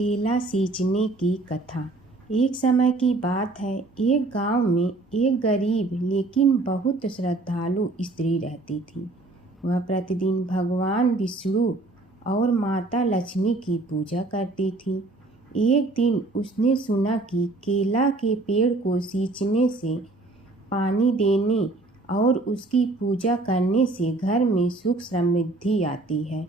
केला सींचने की कथा। एक समय की बात है, एक गांव में एक गरीब लेकिन बहुत श्रद्धालु स्त्री रहती थी। वह प्रतिदिन भगवान विष्णु और माता लक्ष्मी की पूजा करती थी। एक दिन उसने सुना कि केला के पेड़ को सींचने से, पानी देने और उसकी पूजा करने से घर में सुख समृद्धि आती है।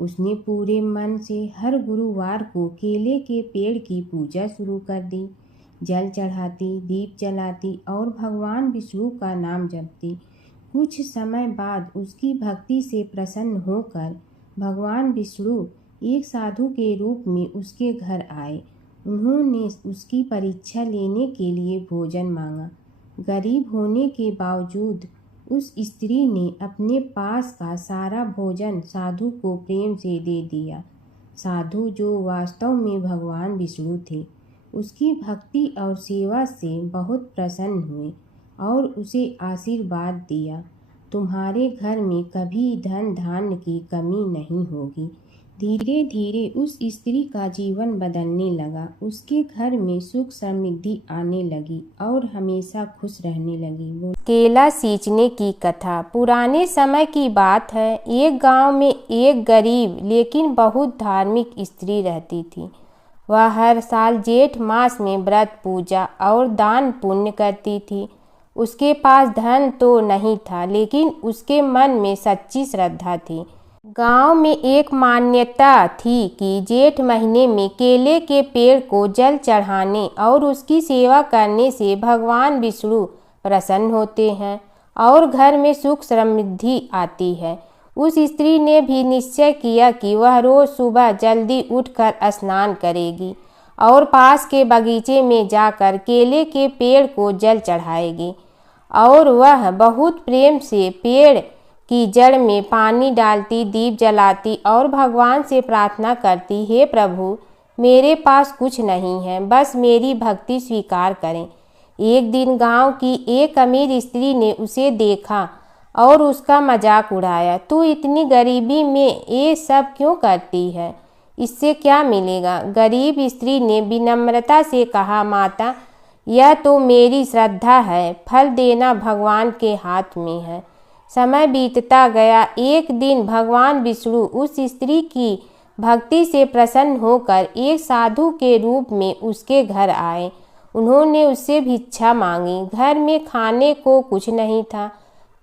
उसने पूरे मन से हर गुरुवार को केले के पेड़ की पूजा शुरू कर दी। जल चढ़ाती, दीप जलाती और भगवान विष्णु का नाम जपती। कुछ समय बाद उसकी भक्ति से प्रसन्न होकर भगवान विष्णु एक साधु के रूप में उसके घर आए। उन्होंने उसकी परीक्षा लेने के लिए भोजन मांगा। गरीब होने के बावजूद उस स्त्री ने अपने पास का सारा भोजन साधु को प्रेम से दे दिया। साधु, जो वास्तव में भगवान विष्णु थे, उसकी भक्ति और सेवा से बहुत प्रसन्न हुए और उसे आशीर्वाद दिया, तुम्हारे घर में कभी धन धान्य की कमी नहीं होगी। धीरे धीरे उस स्त्री का जीवन बदलने लगा। उसके घर में सुख समृद्धि आने लगी और हमेशा खुश रहने लगी। केला सींचने की कथा। पुराने समय की बात है, एक गांव में एक गरीब लेकिन बहुत धार्मिक स्त्री रहती थी। वह हर साल जेठ मास में व्रत, पूजा और दान पुण्य करती थी। उसके पास धन तो नहीं था, लेकिन उसके मन में सच्ची श्रद्धा थी। गांव में एक मान्यता थी कि जेठ महीने में केले के पेड़ को जल चढ़ाने और उसकी सेवा करने से भगवान विष्णु प्रसन्न होते हैं और घर में सुख समृद्धि आती है। उस स्त्री ने भी निश्चय किया कि वह रोज सुबह जल्दी उठकर स्नान करेगी और पास के बगीचे में जाकर केले के पेड़ को जल चढ़ाएगी और वह बहुत प्रेम से पेड़ की जड़ में पानी डालती, दीप जलाती और भगवान से प्रार्थना करती, हे प्रभु, मेरे पास कुछ नहीं है, बस मेरी भक्ति स्वीकार करें। एक दिन गांव की एक अमीर स्त्री ने उसे देखा और उसका मजाक उड़ाया, तू इतनी गरीबी में ये सब क्यों करती है? इससे क्या मिलेगा? गरीब स्त्री ने विनम्रता से कहा, माता, यह तो मेरी श्रद्धा है, फल देना भगवान के हाथ में है। समय बीतता गया। एक दिन भगवान विष्णु उस स्त्री की भक्ति से प्रसन्न होकर एक साधु के रूप में उसके घर आए। उन्होंने उससे भिक्षा मांगी। घर में खाने को कुछ नहीं था,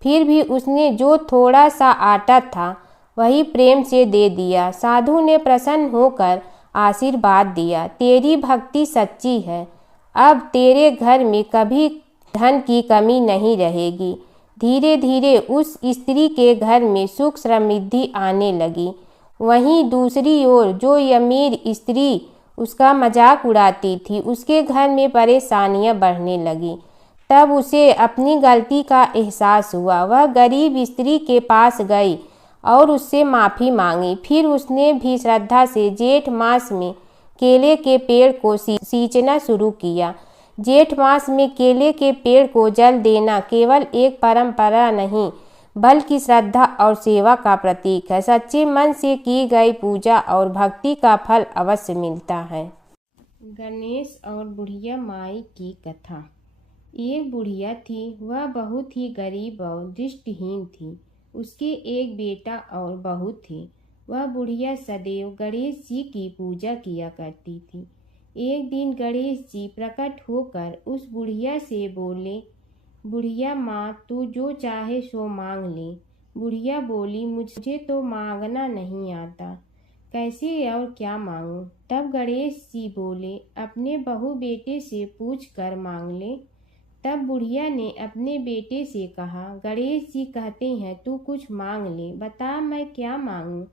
फिर भी उसने जो थोड़ा सा आटा था वही प्रेम से दे दिया। साधु ने प्रसन्न होकर आशीर्वाद दिया, तेरी भक्ति सच्ची है, अब तेरे घर में कभी धन की कमी नहीं रहेगी। धीरे धीरे उस स्त्री के घर में सुख समृद्धि आने लगी। वहीं दूसरी ओर जो अमीर स्त्री उसका मजाक उड़ाती थी, उसके घर में परेशानियां बढ़ने लगी। तब उसे अपनी गलती का एहसास हुआ। वह गरीब स्त्री के पास गई और उससे माफ़ी मांगी। फिर उसने भी श्रद्धा से जेठ मास में केले के पेड़ को सींचना शुरू किया। जेठ मास में केले के पेड़ को जल देना केवल एक परंपरा नहीं, बल्कि श्रद्धा और सेवा का प्रतीक है। सच्चे मन से की गई पूजा और भक्ति का फल अवश्य मिलता है। गणेश और बुढ़िया माई की कथा। एक बुढ़िया थी, वह बहुत ही गरीब और दृष्टिहीन थी। उसके एक बेटा और बहू थी। वह बुढ़िया सदैव गणेश जी की पूजा किया करती थी। एक दिन गणेश जी प्रकट होकर उस बुढ़िया से बोले, बुढ़िया माँ, तू जो चाहे सो मांग ले। बुढ़िया बोली, मुझे तो मांगना नहीं आता, कैसे और क्या मांगूं? तब गणेश जी बोले, अपने बहू बेटे से पूछ कर मांग ले। तब बुढ़िया ने अपने बेटे से कहा, गणेश जी कहते हैं तू कुछ मांग ले, बता मैं क्या मांगूं?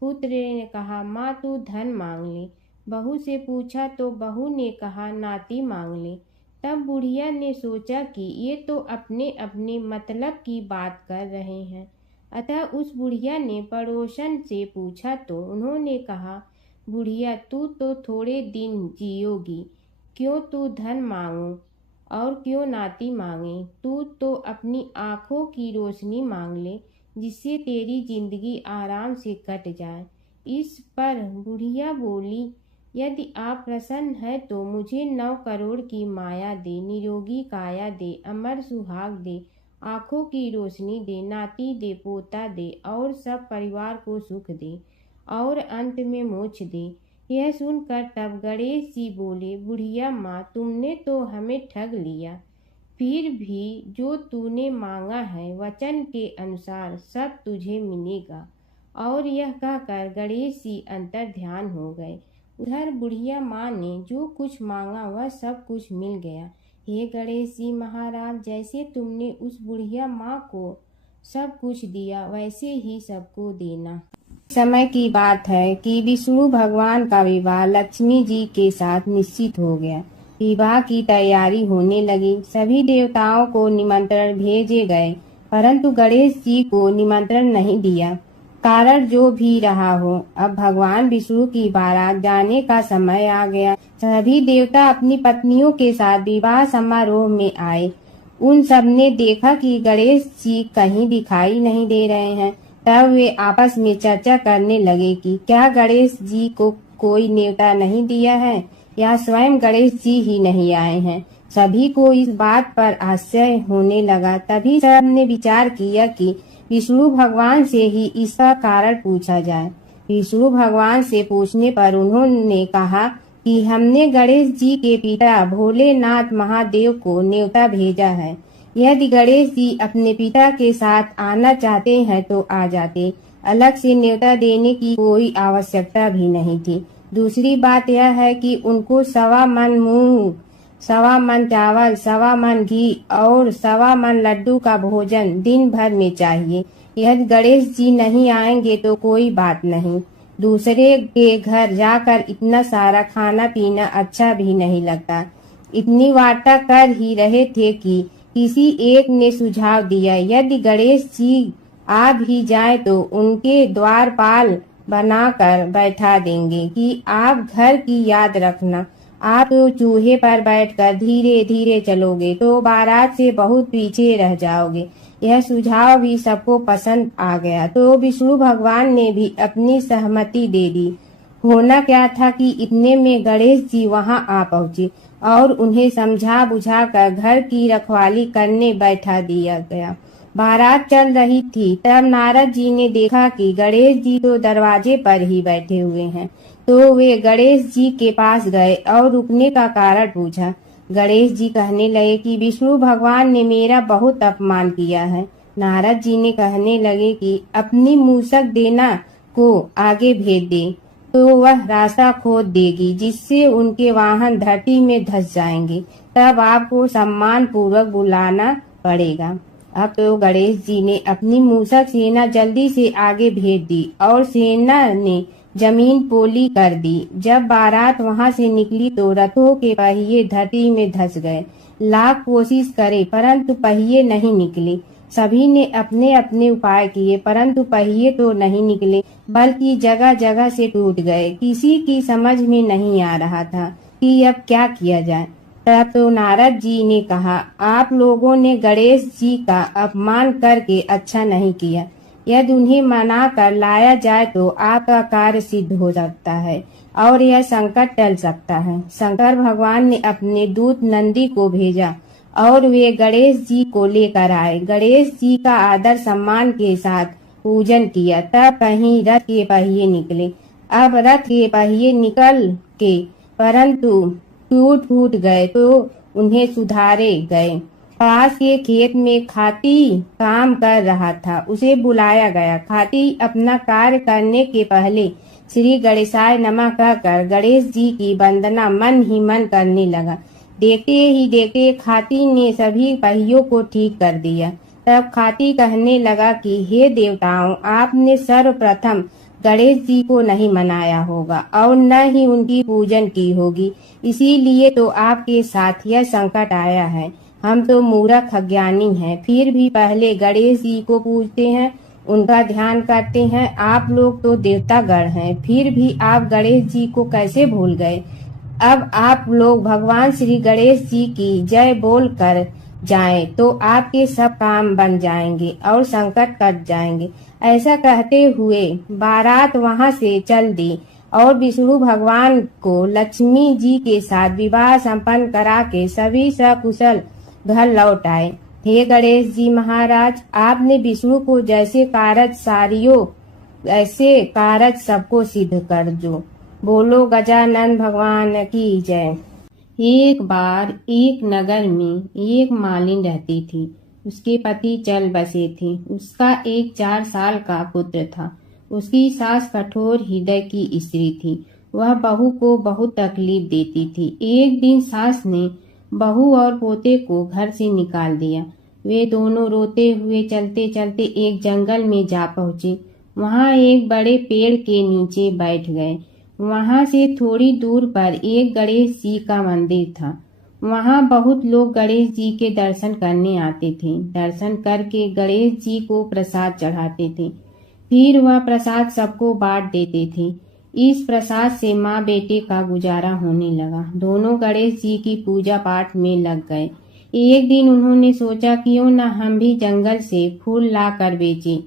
पुत्र ने कहा, माँ तू धन मांग ले। बहू से पूछा तो बहू ने कहा, नाती मांग ले। तब बुढ़िया ने सोचा कि ये तो अपने अपने मतलब की बात कर रहे हैं, अतः उस बुढ़िया ने पड़ोसन से पूछा तो उन्होंने कहा, बुढ़िया तू तो थोड़े दिन जियोगी, क्यों तू धन मांगो और क्यों नाती मांगे? तू तो अपनी आँखों की रोशनी मांग ले, जिससे तेरी जिंदगी आराम से कट जाए। इस पर बुढ़िया बोली, यदि आप प्रसन्न है तो मुझे 9 करोड़ की माया दे, निरोगी काया दे, अमर सुहाग दे, आंखों की रोशनी दे, नाती दे, पोता दे और सब परिवार को सुख दे और अंत में मोक्ष दे। यह सुनकर तब गणेश जी बोले, बुढ़िया माँ, तुमने तो हमें ठग लिया। फिर भी जो तूने मांगा है वचन के अनुसार सब तुझे मिलेगा। और यह कहकर गणेश जी अंतर ध्यान हो गए। उधर बुढ़िया माँ ने जो कुछ मांगा वह सब कुछ मिल गया। हे गणेश जी महाराज, जैसे तुमने उस बुढ़िया माँ को सब कुछ दिया वैसे ही सबको देना। समय की बात है कि विष्णु भगवान का विवाह लक्ष्मी जी के साथ निश्चित हो गया। विवाह की तैयारी होने लगी। सभी देवताओं को निमंत्रण भेजे गए, परंतु गणेश जी को निमंत्रण नहीं दिया। कारण जो भी रहा हो, अब भगवान विष्णु की बारात जाने का समय आ गया। सभी देवता अपनी पत्नियों के साथ विवाह समारोह में आए। उन सब ने देखा कि गणेश जी कहीं दिखाई नहीं दे रहे हैं। तब वे आपस में चर्चा करने लगे कि क्या गणेश जी को कोई न्योता नहीं दिया है या स्वयं गणेश जी ही नहीं आए हैं। सभी को इस बात पर आश्चर्य होने लगा। तभी सब ने विचार किया कि विष्णु भगवान से ही इसका कारण पूछा जाए। विष्णु भगवान से पूछने पर उन्होंने कहा कि हमने गणेश जी के पिता भोलेनाथ महादेव को न्योता भेजा है। यदि गणेश जी अपने पिता के साथ आना चाहते हैं तो आ जाते, अलग से न्योता देने की कोई आवश्यकता भी नहीं थी। दूसरी बात यह है कि उनको 1.25 मन मूंग, 1.25 मन चावल, 1.25 मन घी और 1.25 मन लड्डू का भोजन दिन भर में चाहिए। यदि गणेश जी नहीं आएंगे तो कोई बात नहीं, दूसरे के घर जाकर इतना सारा खाना पीना अच्छा भी नहीं लगता। इतनी वार्ता कर ही रहे थे कि किसी एक ने सुझाव दिया, यदि गणेश जी आ भी जाए तो उनके द्वारपाल बनाकर बैठा देंगे कि आप घर की याद रखना। आप तो चूहे पर बैठकर धीरे धीरे चलोगे तो बारात से बहुत पीछे रह जाओगे। यह सुझाव भी सबको पसंद आ गया तो विष्णु भगवान ने भी अपनी सहमति दे दी। होना क्या था कि इतने में गणेश जी वहां आ पहुंचे और उन्हें समझा बुझा कर घर की रखवाली करने बैठा दिया गया। बारात चल रही थी, तब नारद जी ने देखा कि गणेश जी तो दरवाजे पर ही बैठे हुए हैं, तो वे गणेश जी के पास गए और रुकने का कारण पूछा। गणेश जी कहने लगे कि विष्णु भगवान ने मेरा बहुत अपमान किया है। नारद जी ने कहने लगे कि अपनी मूसक देना को आगे भेज दे तो वह रास्ता खोद देगी, जिससे उनके वाहन धरती में धंस जाएंगे। तब आपको सम्मान पूर्वक बुलाना पड़ेगा। अब तो गणेश जी ने अपनी मूसक सेना जल्दी से आगे भेज दी और सेना ने जमीन पोली कर दी। जब बारात वहां से निकली तो रथों के पहिए धरती में धंस गए। लाख कोशिश करे परंतु पहिए नहीं निकले। सभी ने अपने अपने उपाय किए परंतु पहिए तो नहीं निकले, बल्कि जगह जगह से टूट गए। किसी की समझ में नहीं आ रहा था कि अब क्या किया जाए। तब तो नारद जी ने कहा, आप लोगों ने गणेश जी का अपमान करके अच्छा नहीं किया। यदि उन्हें मना कर लाया जाए तो आपका कार्य सिद्ध हो सकता है और यह संकट टल सकता है। शंकर भगवान ने अपने दूत नंदी को भेजा और वे गणेश जी को लेकर आए। गणेश जी का आदर सम्मान के साथ पूजन किया। तब कहीं रथ के पहिए निकले। अब रथ के पहिए निकल के परंतु टूट फूट गए तो उन्हें सुधारे गए। पास के खेत में खाती काम कर रहा था, उसे बुलाया गया। खाती अपना कार्य करने के पहले श्री गणेशाय नमः कहकर गणेश जी की वंदना मन ही मन करने लगा। देखते ही देखते खाती ने सभी पहियों को ठीक कर दिया। तब खाती कहने लगा कि हे देवताओं, आपने सर्वप्रथम गणेश जी को नहीं मनाया होगा और न ही उनकी पूजन की होगी, इसीलिए तो आपके साथ यह संकट आया है। हम तो मूर्ख अज्ञानी हैं, फिर भी पहले गणेश जी को पूजते हैं, उनका ध्यान करते हैं। आप लोग तो देवतागण हैं, फिर भी आप गणेश जी को कैसे भूल गए। अब आप लोग भगवान श्री गणेश जी की जय बोल कर जाएं तो आपके सब काम बन जाएंगे और संकट कट जाएंगे। ऐसा कहते हुए बारात वहां से चल दी और विष्णु भगवान को लक्ष्मी जी के साथ विवाह संपन्न करा के सभी सकुशल घर लौट आए। हे गणेश जी महाराज, आपने विष्णु को जैसे कारज सारियो ऐसे कारज सबको सिद्ध कर दो। बोलो गजानन भगवान की जय। एक बार एक नगर में एक मालिन रहती थी। उसके पति चल बसे थे। उसका एक 4 साल का पुत्र था। उसकी सास कठोर हृदय की स्त्री थी। वह बहू को बहुत तकलीफ देती थी। एक दिन सास ने बहू और पोते को घर से निकाल दिया। वे दोनों रोते हुए चलते चलते एक जंगल में जा पहुंचे। वहां एक बड़े पेड़ के नीचे बैठ गए। वहां से थोड़ी दूर पर एक गणेश जी का मंदिर था। वहां बहुत लोग गणेश जी के दर्शन करने आते थे। दर्शन करके गणेश जी को प्रसाद चढ़ाते थे। फिर वह प्रसाद सबको बांट देते थे। इस प्रसाद से माँ बेटे का गुजारा होने लगा। दोनों गणेश जी की पूजा पाठ में लग गए। एक दिन उन्होंने सोचा क्यों न हम भी जंगल से फूल ला कर बेचें।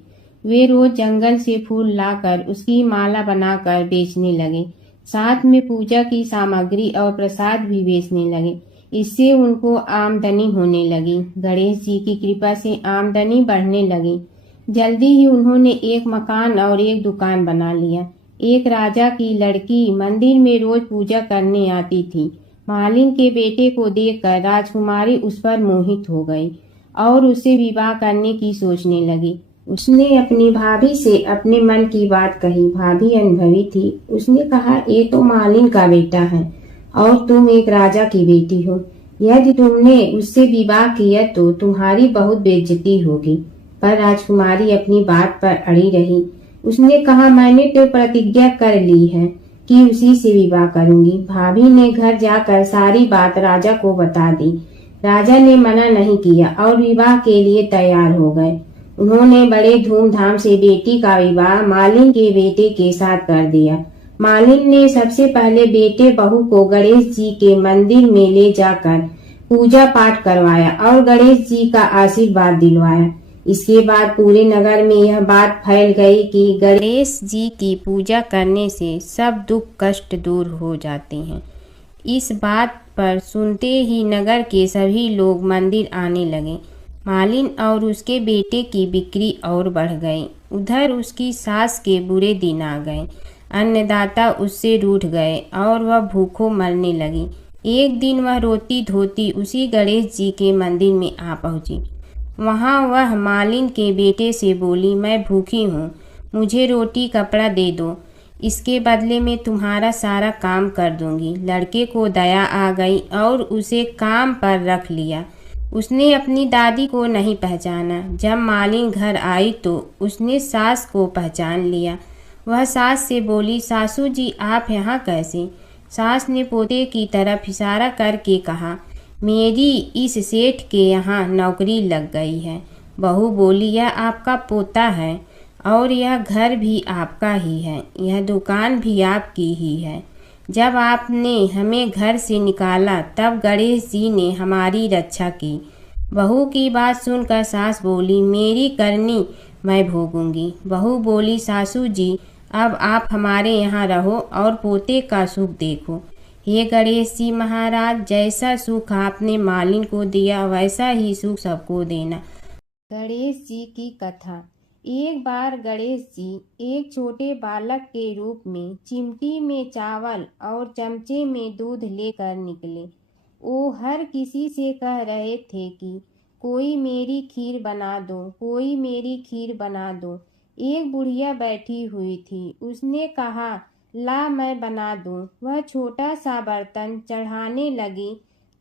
वे रोज जंगल से फूल लाकर उसकी माला बनाकर बेचने लगे। साथ में पूजा की सामग्री और प्रसाद भी बेचने लगे। इससे उनको आमदनी होने लगी। गणेश जी की कृपा से आमदनी बढ़ने लगी। जल्दी ही उन्होंने एक मकान और एक दुकान बना लिया। एक राजा की लड़की मंदिर में रोज पूजा करने आती थी। मालिन के बेटे को देखकर राजकुमारी उस पर मोहित हो गई और उससे विवाह करने की सोचने लगी। उसने अपनी भाभी से अपने मन की बात कही। भाभी अनुभवी थी। उसने कहा, ये तो मालिन का बेटा है और तुम एक राजा की बेटी हो। यदि तुमने उससे विवाह किया तो तुम्हारी बहुत बेइज्जती होगी। पर राजकुमारी अपनी बात पर अड़ी रही। उसने कहा, मैंने तो प्रतिज्ञा कर ली है कि उसी से विवाह करूंगी। भाभी ने घर जाकर सारी बात राजा को बता दी। राजा ने मना नहीं किया और विवाह के लिए तैयार हो गए। उन्होंने बड़े धूमधाम से बेटी का विवाह मालिन के बेटे के साथ कर दिया। मालिन ने सबसे पहले बेटे बहू को गणेश जी के मंदिर में ले जाकर पूजा पाठ करवाया और गणेश जी का आशीर्वाद दिलवाया। इसके बाद पूरे नगर में यह बात फैल गई कि गणेश जी की पूजा करने से सब दुख कष्ट दूर हो जाते हैं। इस बात पर सुनते ही नगर के सभी लोग मंदिर आने लगे। मालिन और उसके बेटे की बिक्री और बढ़ गई। उधर उसकी सास के बुरे दिन आ गए। अन्नदाता उससे रूठ गए और वह भूखों मरने लगी। एक दिन वह रोती धोती उसी गणेश जी के मंदिर में आ पहुंची। वहां वह मालिन के बेटे से बोली, मैं भूखी हूँ, मुझे रोटी कपड़ा दे दो, इसके बदले में तुम्हारा सारा काम कर दूंगी। लड़के को दया आ गई और उसे काम पर रख लिया। उसने अपनी दादी को नहीं पहचाना। जब मालिन घर आई तो उसने सास को पहचान लिया। वह सास से बोली, सासू जी आप यहाँ कैसे? सास ने पोते की तरफ इशारा करके कहा, मेरी इस सेठ के यहाँ नौकरी लग गई है। बहू बोली, यह आपका पोता है और यह घर भी आपका ही है, यह दुकान भी आपकी ही है। जब आपने हमें घर से निकाला तब गणेश जी ने हमारी रक्षा की। बहू की बात सुनकर सास बोली, मेरी करनी मैं भोगूंगी। बहू बोली, सासू जी अब आप हमारे यहाँ रहो और पोते का सुख देखो। हे गणेश जी महाराज, जैसा सुख आपने मालिन को दिया वैसा ही सुख सबको देना। गणेश जी की कथा। एक बार गणेश जी एक छोटे बालक के रूप में चिमटी में चावल और चमचे में दूध लेकर निकले। वो हर किसी से कह रहे थे कि कोई मेरी खीर बना दो, कोई मेरी खीर बना दो। एक बुढ़िया बैठी हुई थी। उसने कहा, ला मैं बना दूं। वह छोटा सा बर्तन चढ़ाने लगी।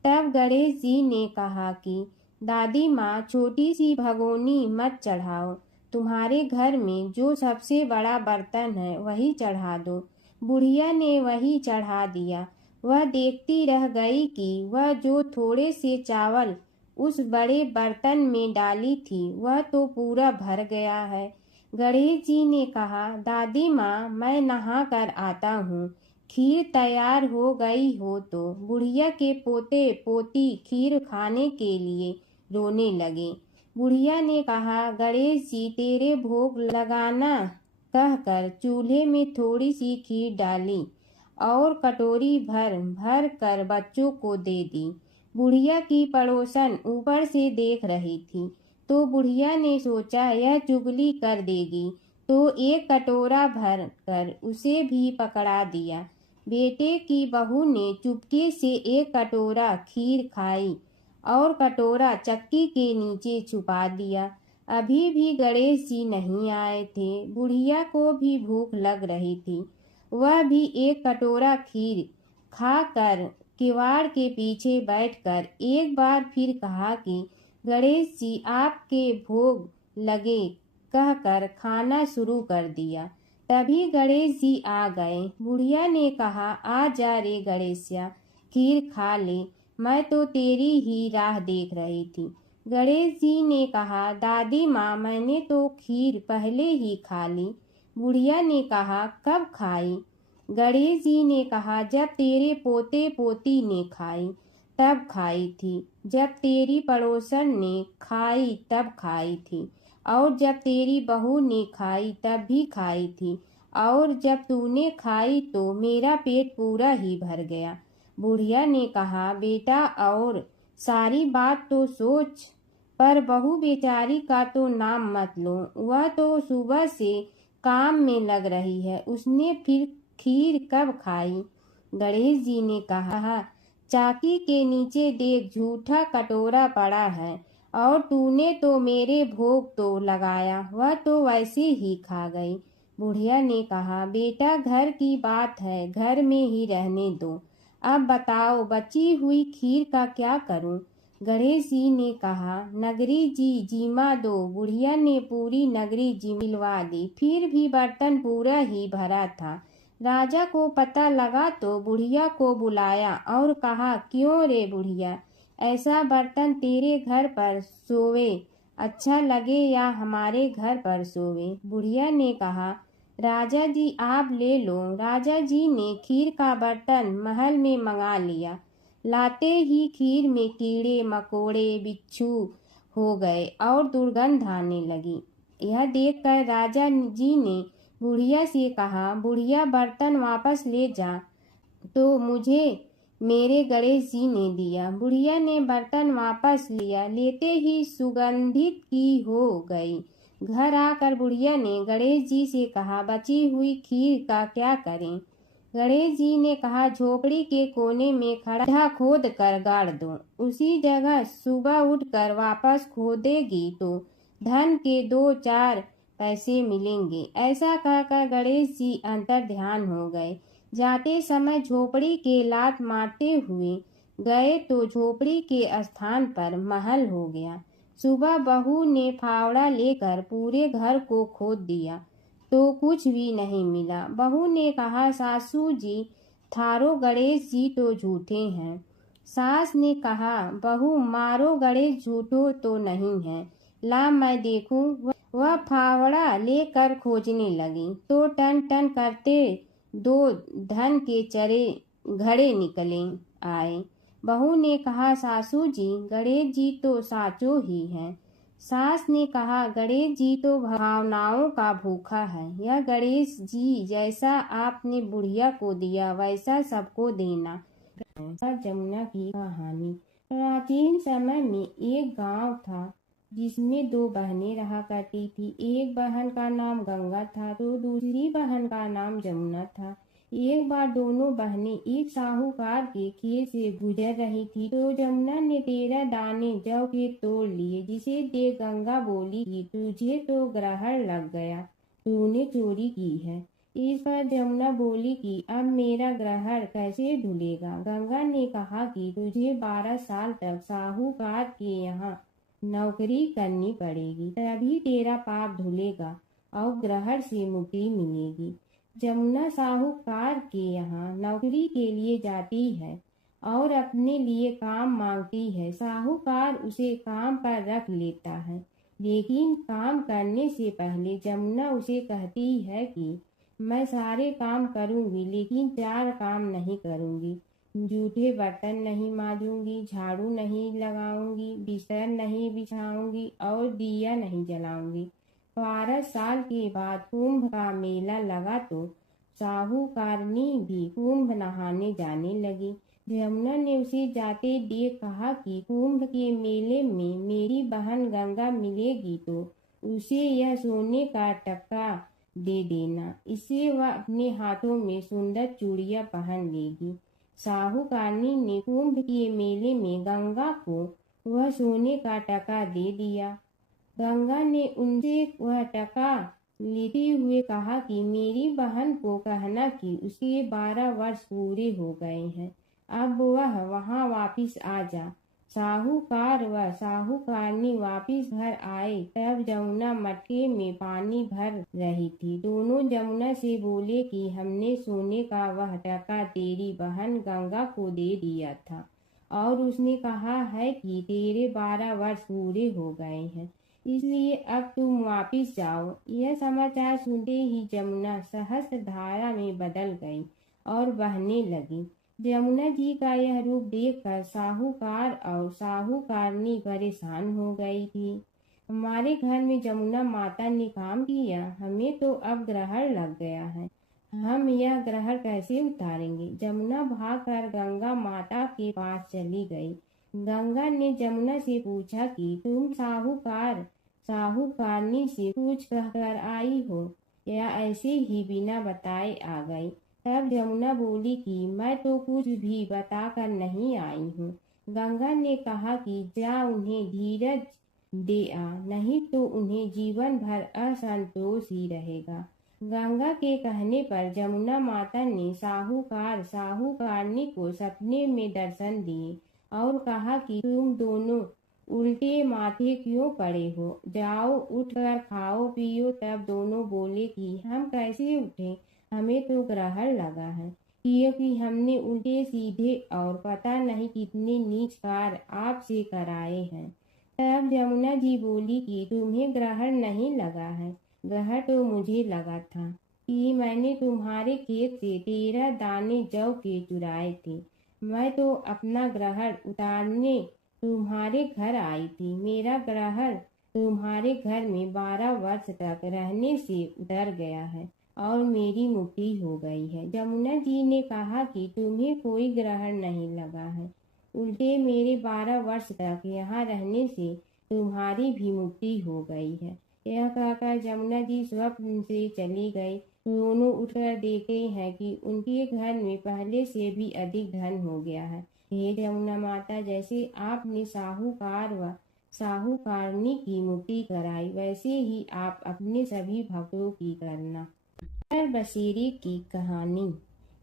तब गणेश जी ने कहा कि दादी माँ, छोटी सी भगोनी मत चढ़ाओ, तुम्हारे घर में जो सबसे बड़ा बर्तन है वही चढ़ा दो। बुढ़िया ने वही चढ़ा दिया। वह देखती रह गई कि वह जो थोड़े से चावल उस बड़े बर्तन में डाली थी वह तो पूरा भर गया है। गणेश जी ने कहा, दादी माँ मैं नहा कर आता हूँ, खीर तैयार हो गई हो तो। बुढ़िया के पोते पोती खीर खाने के लिए रोने लगे। बुढ़िया ने कहा, गणेश जी तेरे भोग लगाना कहकर चूल्हे में थोड़ी सी खीर डाली और कटोरी भर भर कर बच्चों को दे दी। बुढ़िया की पड़ोसन ऊपर से देख रही थी, तो बुढ़िया ने सोचा यह चुगली कर देगी, तो एक कटोरा भर कर उसे भी पकड़ा दिया। बेटे की बहू ने चुपके से एक कटोरा खीर खाई और कटोरा चक्की के नीचे छुपा दिया। अभी भी गणेश जी नहीं आए थे। बुढ़िया को भी भूख लग रही थी। वह भी एक कटोरा खीर खाकर किवाड़ के पीछे बैठकर एक बार फिर कहा कि गणेश जी आपके भोग लगे कहकर खाना शुरू कर दिया। तभी गणेश जी आ गए। बुढ़िया ने कहा, आ जा रे गणेशिया, खीर खा ले, मैं तो तेरी ही राह देख रही थी। गणेश जी ने कहा, दादी माँ, मैंने तो खीर पहले ही खा ली। बुढ़िया ने कहा, कब खाई? गणेश जी ने कहा, जब तेरे पोते पोती ने खाई तब खाई थी, जब तेरी पड़ोसन ने खाई तब खाई थी, और जब तेरी बहू ने खाई तब भी खाई थी, और जब तूने खाई तो मेरा पेट पूरा ही भर गया। बुढ़िया ने कहा, बेटा और सारी बात तो सोच, पर बहू बेचारी का तो नाम मत लो। वह तो सुबह से काम में लग रही है, उसने फिर खीर कब खाई? गणेश जी ने कहा, चाकी के नीचे देख, झूठा कटोरा पड़ा है, और तूने तो मेरे भोग तो लगाया, वह तो वैसे ही खा गई। बुढ़िया ने कहा, बेटा घर की बात है, घर में ही रहने दो। अब बताओ बची हुई खीर का क्या करूं? गणेश जी ने कहा, नगरी जी जीमा दो। बुढ़िया ने पूरी नगरी जिलवा दी, फिर भी बर्तन पूरा ही भरा था। राजा को पता लगा तो बुढ़िया को बुलाया और कहा, क्यों रे बुढ़िया, ऐसा बर्तन तेरे घर पर सोवे अच्छा लगे या हमारे घर पर सोवे? बुढ़िया ने कहा, राजा जी आप ले लो। राजा जी ने खीर का बर्तन महल में मंगा लिया। लाते ही खीर में कीड़े मकोड़े बिच्छू हो गए और दुर्गंध आने लगी। यह देखकर राजा जी ने बुढ़िया से कहा, बुढ़िया बर्तन वापस ले जा, तो मुझे मेरे गणेश जी ने दिया। बुढ़िया ने बर्तन वापस लिया, लेते ही सुगंधित की हो गई। घर आकर बुढ़िया ने गणेश जी से कहा, बची हुई खीर का क्या करें? गणेश जी ने कहा, झोपड़ी के कोने में खड्डा खोद कर गाड़ दो, उसी जगह सुबह उठकर वापस खोदेगी तो धन के 2-4 पैसे मिलेंगे। ऐसा कहकर गणेश जी अंतर ध्यान हो गए। जाते समय झोपड़ी के लात मारते हुए गए तो झोपड़ी के स्थान पर महल हो गया। सुबह बहू ने फावड़ा लेकर पूरे घर को खोद दिया तो कुछ भी नहीं मिला। बहू ने कहा, सासू जी, थारो गणेश जी तो झूठे हैं। सास ने कहा, बहू मारो गणेश झूठो तो नहीं है, ला मैं देखूं। वह फावड़ा लेकर खोजने लगी तो टन टन करते 2 धन के चरे घड़े निकले आए। बहू ने कहा, सासू जी, गणेश जी तो साचो ही हैं। सास ने कहा, गणेश जी तो भावनाओं का भूखा है। यह गणेश जी जैसा आपने बुढ़िया को दिया वैसा सबको देना। जमुना की कहानी। प्राचीन समय में एक गांव था जिसमें 2 बहनें रहा करती थी। एक बहन का नाम गंगा था तो दूसरी बहन का नाम जमुना था। एक बार दोनों बहनें एक साहूकार के खेत से गुजर रही थी तो जमुना ने 13 दाने जौ के तोड़ लिए, जिसे देख गंगा बोली कि तुझे तो ग्रहण लग गया, तूने चोरी की है। इस पर जमुना बोली कि अब मेरा ग्रहण कैसे धुलेगा। गंगा ने कहा कि तुझे 12 साल तक साहूकार के यहाँ नौकरी करनी पड़ेगी, तभी तेरा पाप धुलेगा और ग्रहण से मुक्ति मिलेगी। जमुना साहूकार के यहाँ नौकरी के लिए जाती है और अपने लिए काम मांगती है। साहूकार उसे काम पर रख लेता है, लेकिन काम करने से पहले जमुना उसे कहती है कि मैं सारे काम करूंगी लेकिन 4 काम नहीं करूंगी। जूठे बर्तन नहीं मांजूंगी, झाड़ू नहीं लगाऊंगी, बिस्तर नहीं बिछाऊंगी और दिया नहीं जलाऊंगी। 12 साल के बाद कुंभ का मेला लगा तो साहूकारनी भी कुंभ नहाने जाने लगी। यमुना ने उसे जाते देख कहा कि कुंभ के मेले में मेरी बहन गंगा मिलेगी तो उसे यह सोने का टक्का दे देना, इससे वह अपने हाथों में सुंदर चूड़ियां पहन लेगी। साहूकारनी ने कुंभ के मेले में गंगा को वह सोने का टका दे दिया। गंगा ने उनसे वह टका लेते हुए कहा कि मेरी बहन को कहना कि उसके 12 वर्ष पूरे हो गए हैं, अब वह वहां वापिस आ जा। साहूकार व साहूकारनी वापिस घर आए तब जमुना मटके में पानी भर रही थी। दोनों जमुना से बोले कि हमने सोने का वह टका तेरी बहन गंगा को दे दिया था और उसने कहा है कि तेरे 12 वर्ष पूरे हो गए हैं, इसलिए अब तुम वापिस जाओ। यह समाचार सुनते ही जमुना सहस्त्र धारा में बदल गई और बहने लगी। यमुना जी का यह रूप देखकर साहूकार और साहूकारनी परेशान हो गई थी। हमारे घर में जमुना माता ने काम किया, हमें तो अब ग्रहण लग गया है, हम यह ग्रहण कैसे उतारेंगे। जमुना भागकर गंगा माता के पास चली गई। गंगा ने जमुना से पूछा कि तुम साहूकारनी से कुछ कहकर आई हो या ऐसे ही बिना बताए आ गई। तब जमुना बोली कि मैं तो कुछ भी बताकर नहीं आई हूँ। गंगा ने कहा कि जा उन्हें धीरज दे आ, नहीं तो उन्हें जीवन भर असंतोष ही रहेगा। गंगा के कहने पर जमुना माता ने साहूकारनी को सपने में दर्शन दिए और कहा कि तुम दोनों उल्टे माथे क्यों पड़े हो, जाओ उठकर खाओ पियो। तब दोनों बोले कि हम कैसे उठें, हमें तो ग्रहण लगा है, क्योंकि हमने उल्टे सीधे और पता नहीं कितने नीच कार्य आपसे कराए हैं। तब यमुना जी बोली कि तुम्हें ग्रहण नहीं लगा है, ग्रहण तो मुझे लगा था कि मैंने तुम्हारे खेत से 13 दाने जौ के चुराए थे। मैं तो अपना ग्रहण उतारने तुम्हारे घर आई थी। मेरा ग्रहण तुम्हारे घर में 12 वर्ष तक रहने से उतर गया है और मेरी मुक्ति हो गई है। यमुना जी ने कहा कि तुम्हें कोई ग्रहण नहीं लगा है, उल्टे मेरे 12 वर्ष तक यहाँ रहने से तुम्हारी भी मुक्ति हो गई है। यह कहकर यमुना जी स्वप्न से चली गई। दोनों उठकर देखते हैं कि उनके घर में पहले से भी अधिक धन हो गया है। हे यमुना माता, जैसे आपने साहूकार व साहूकारनी की मुक्ति कराई, वैसे ही आप अपने सभी भक्तों की करना। नगर बसेरे की कहानी।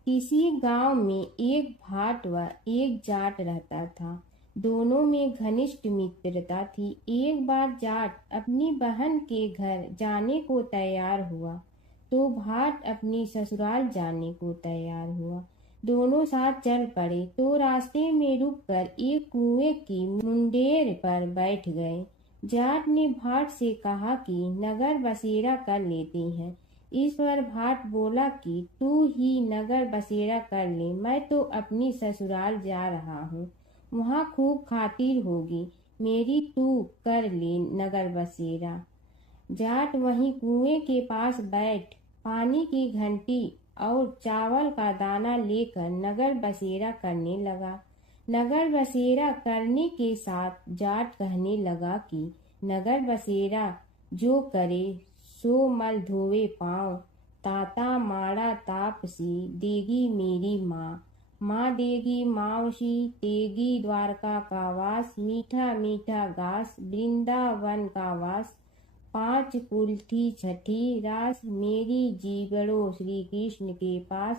किसी गांव में एक भाट व एक जाट रहता था। दोनों में घनिष्ठ मित्रता थी। एक बार जाट अपनी बहन के घर जाने को तैयार हुआ तो भाट अपनी ससुराल जाने को तैयार हुआ। दोनों साथ चल पड़े तो रास्ते में रुककर एक कुएं की मुंडेर पर बैठ गए। जाट ने भाट से कहा कि नगर बसेरा कर लेते हैं। इस पर भाट बोला कि तू ही नगर बसेरा कर ले, मैं तो अपनी ससुराल जा रहा हूँ, वहाँ खूब खातिर होगी मेरी, तू कर ले नगर बसेरा। जाट वहीं कुएं के पास बैठ पानी की घंटी और चावल का दाना लेकर नगर बसेरा करने लगा। नगर बसेरा करने के साथ जाट कहने लगा कि नगर बसेरा जो करे सो मल धोवे पाँव, ताता माड़ा तापसी देगी मेरी माँ, माँ देगी मावशी तेगी द्वारका का वास, मीठा मीठा घास वृंदावन का वास, 5 कुल्थी छठी रास, मेरी जीवड़ो श्री कृष्ण के पास,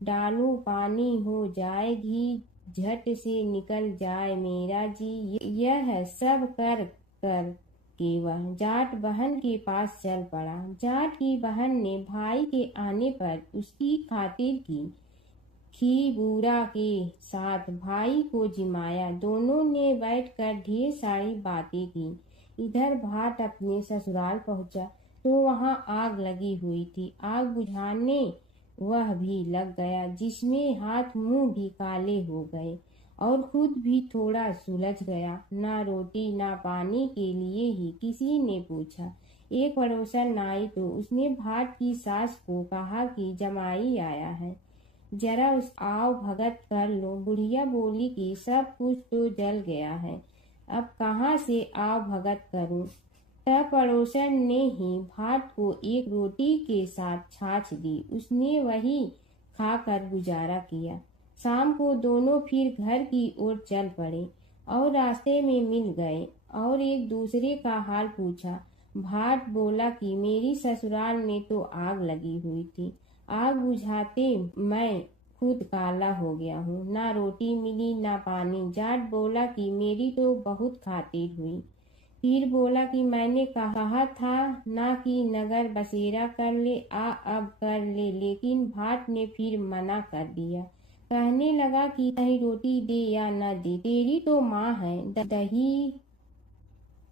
डालू पानी हो जाए घी, झट से निकल जाए मेरा जी। यह सब कर कर के वह जाट बहन के पास चल पड़ा। जाट की बहन ने भाई के आने पर उसकी खातिर की खी बूढ़ा के साथ भाई को जिमाया। दोनों ने बैठकर ढेर सारी बातें की। इधर भाट अपने ससुराल पहुंचा तो वहां आग लगी हुई थी। आग बुझाने वह भी लग गया, जिसमें हाथ मुंह भी काले हो गए और खुद भी थोड़ा सुलझ गया। ना रोटी ना पानी के लिए ही किसी ने पूछा। एक पड़ोसन आई तो उसने भाट की सास को कहा कि जमाई आया है, जरा उस आओ भगत कर लो। बुढ़िया बोली कि सब कुछ तो जल गया है, अब कहाँ से आओ भगत करूं। तब पड़ोसन ने ही भाट को एक रोटी के साथ छाछ दी। उसने वही खाकर गुजारा किया। शाम को दोनों फिर घर की ओर चल पड़े और रास्ते में मिल गए और एक दूसरे का हाल पूछा। भाट बोला कि मेरी ससुराल में तो आग लगी हुई थी, आग बुझाते मैं खुद काला हो गया हूँ, ना रोटी मिली ना पानी। जाट बोला कि मेरी तो बहुत खातिर हुई। फिर बोला कि मैंने कहा था ना कि नगर बसेरा कर ले, आ अब कर ले, लेकिन भाट ने फिर मना कर दिया। कहने लगा कि चाहे रोटी दे या न दे, तेरी तो माँ है, दही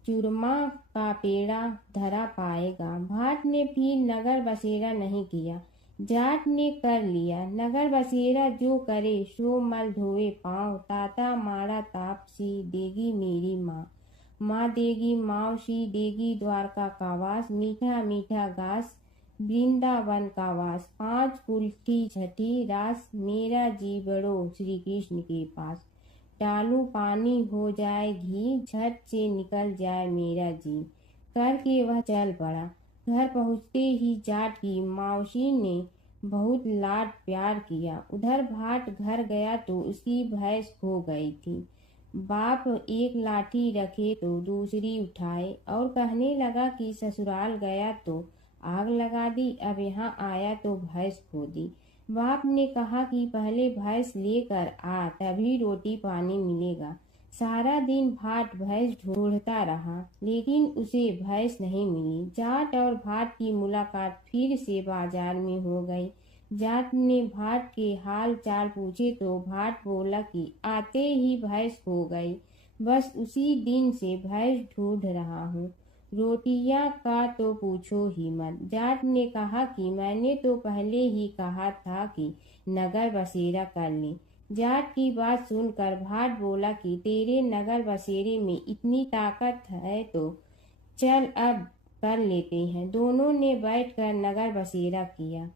चूरमा का पेड़ा धरा पाएगा। भाट ने फिर नगर बसेरा नहीं किया, जाट ने कर लिया। नगर बसेरा जो करे सो मल धोए पाँव, ताता मारा तापसी देगी मेरी माँ, माँ देगी मावसी देगी द्वारका का वास, मीठा मीठा घास वृंदावन का वास, पांच कुल्ठी छठी रास, मेरा जी बड़ो श्री कृष्ण के पास। डालू पानी हो जाए घी, झट से निकल जाए मेरा जी। करके वह चल पड़ा। घर पहुँचते ही जाट की मौसी ने बहुत लाड प्यार किया। उधर भाट घर गया तो उसकी भैंस खो गई थी। बाप एक लाठी रखे तो दूसरी उठाए और कहने लगा कि ससुराल गया तो आग लगा दी, अब यहाँ आया तो भैंस खो दी। बाप ने कहा कि पहले भैंस लेकर आ, तभी रोटी पानी मिलेगा। सारा दिन भाट भैंस ढूंढता रहा, लेकिन उसे भैंस नहीं मिली। जाट और भाट की मुलाकात फिर से बाजार में हो गई। जाट ने भाट के हाल चाल पूछे तो भाट बोला कि आते ही भैंस खो गई, बस उसी दिन से भैंस ढूंढ रहा हूँ। रोटियां का तो पूछो ही मत। जाट ने कहा कि मैंने तो पहले ही कहा था कि नगर बसेरा कर ले। जाट की बात सुनकर भाट बोला कि तेरे नगर बसेरे में इतनी ताकत है तो चल अब कर लेते हैं। दोनों ने बैठकर नगर बसेरा किया।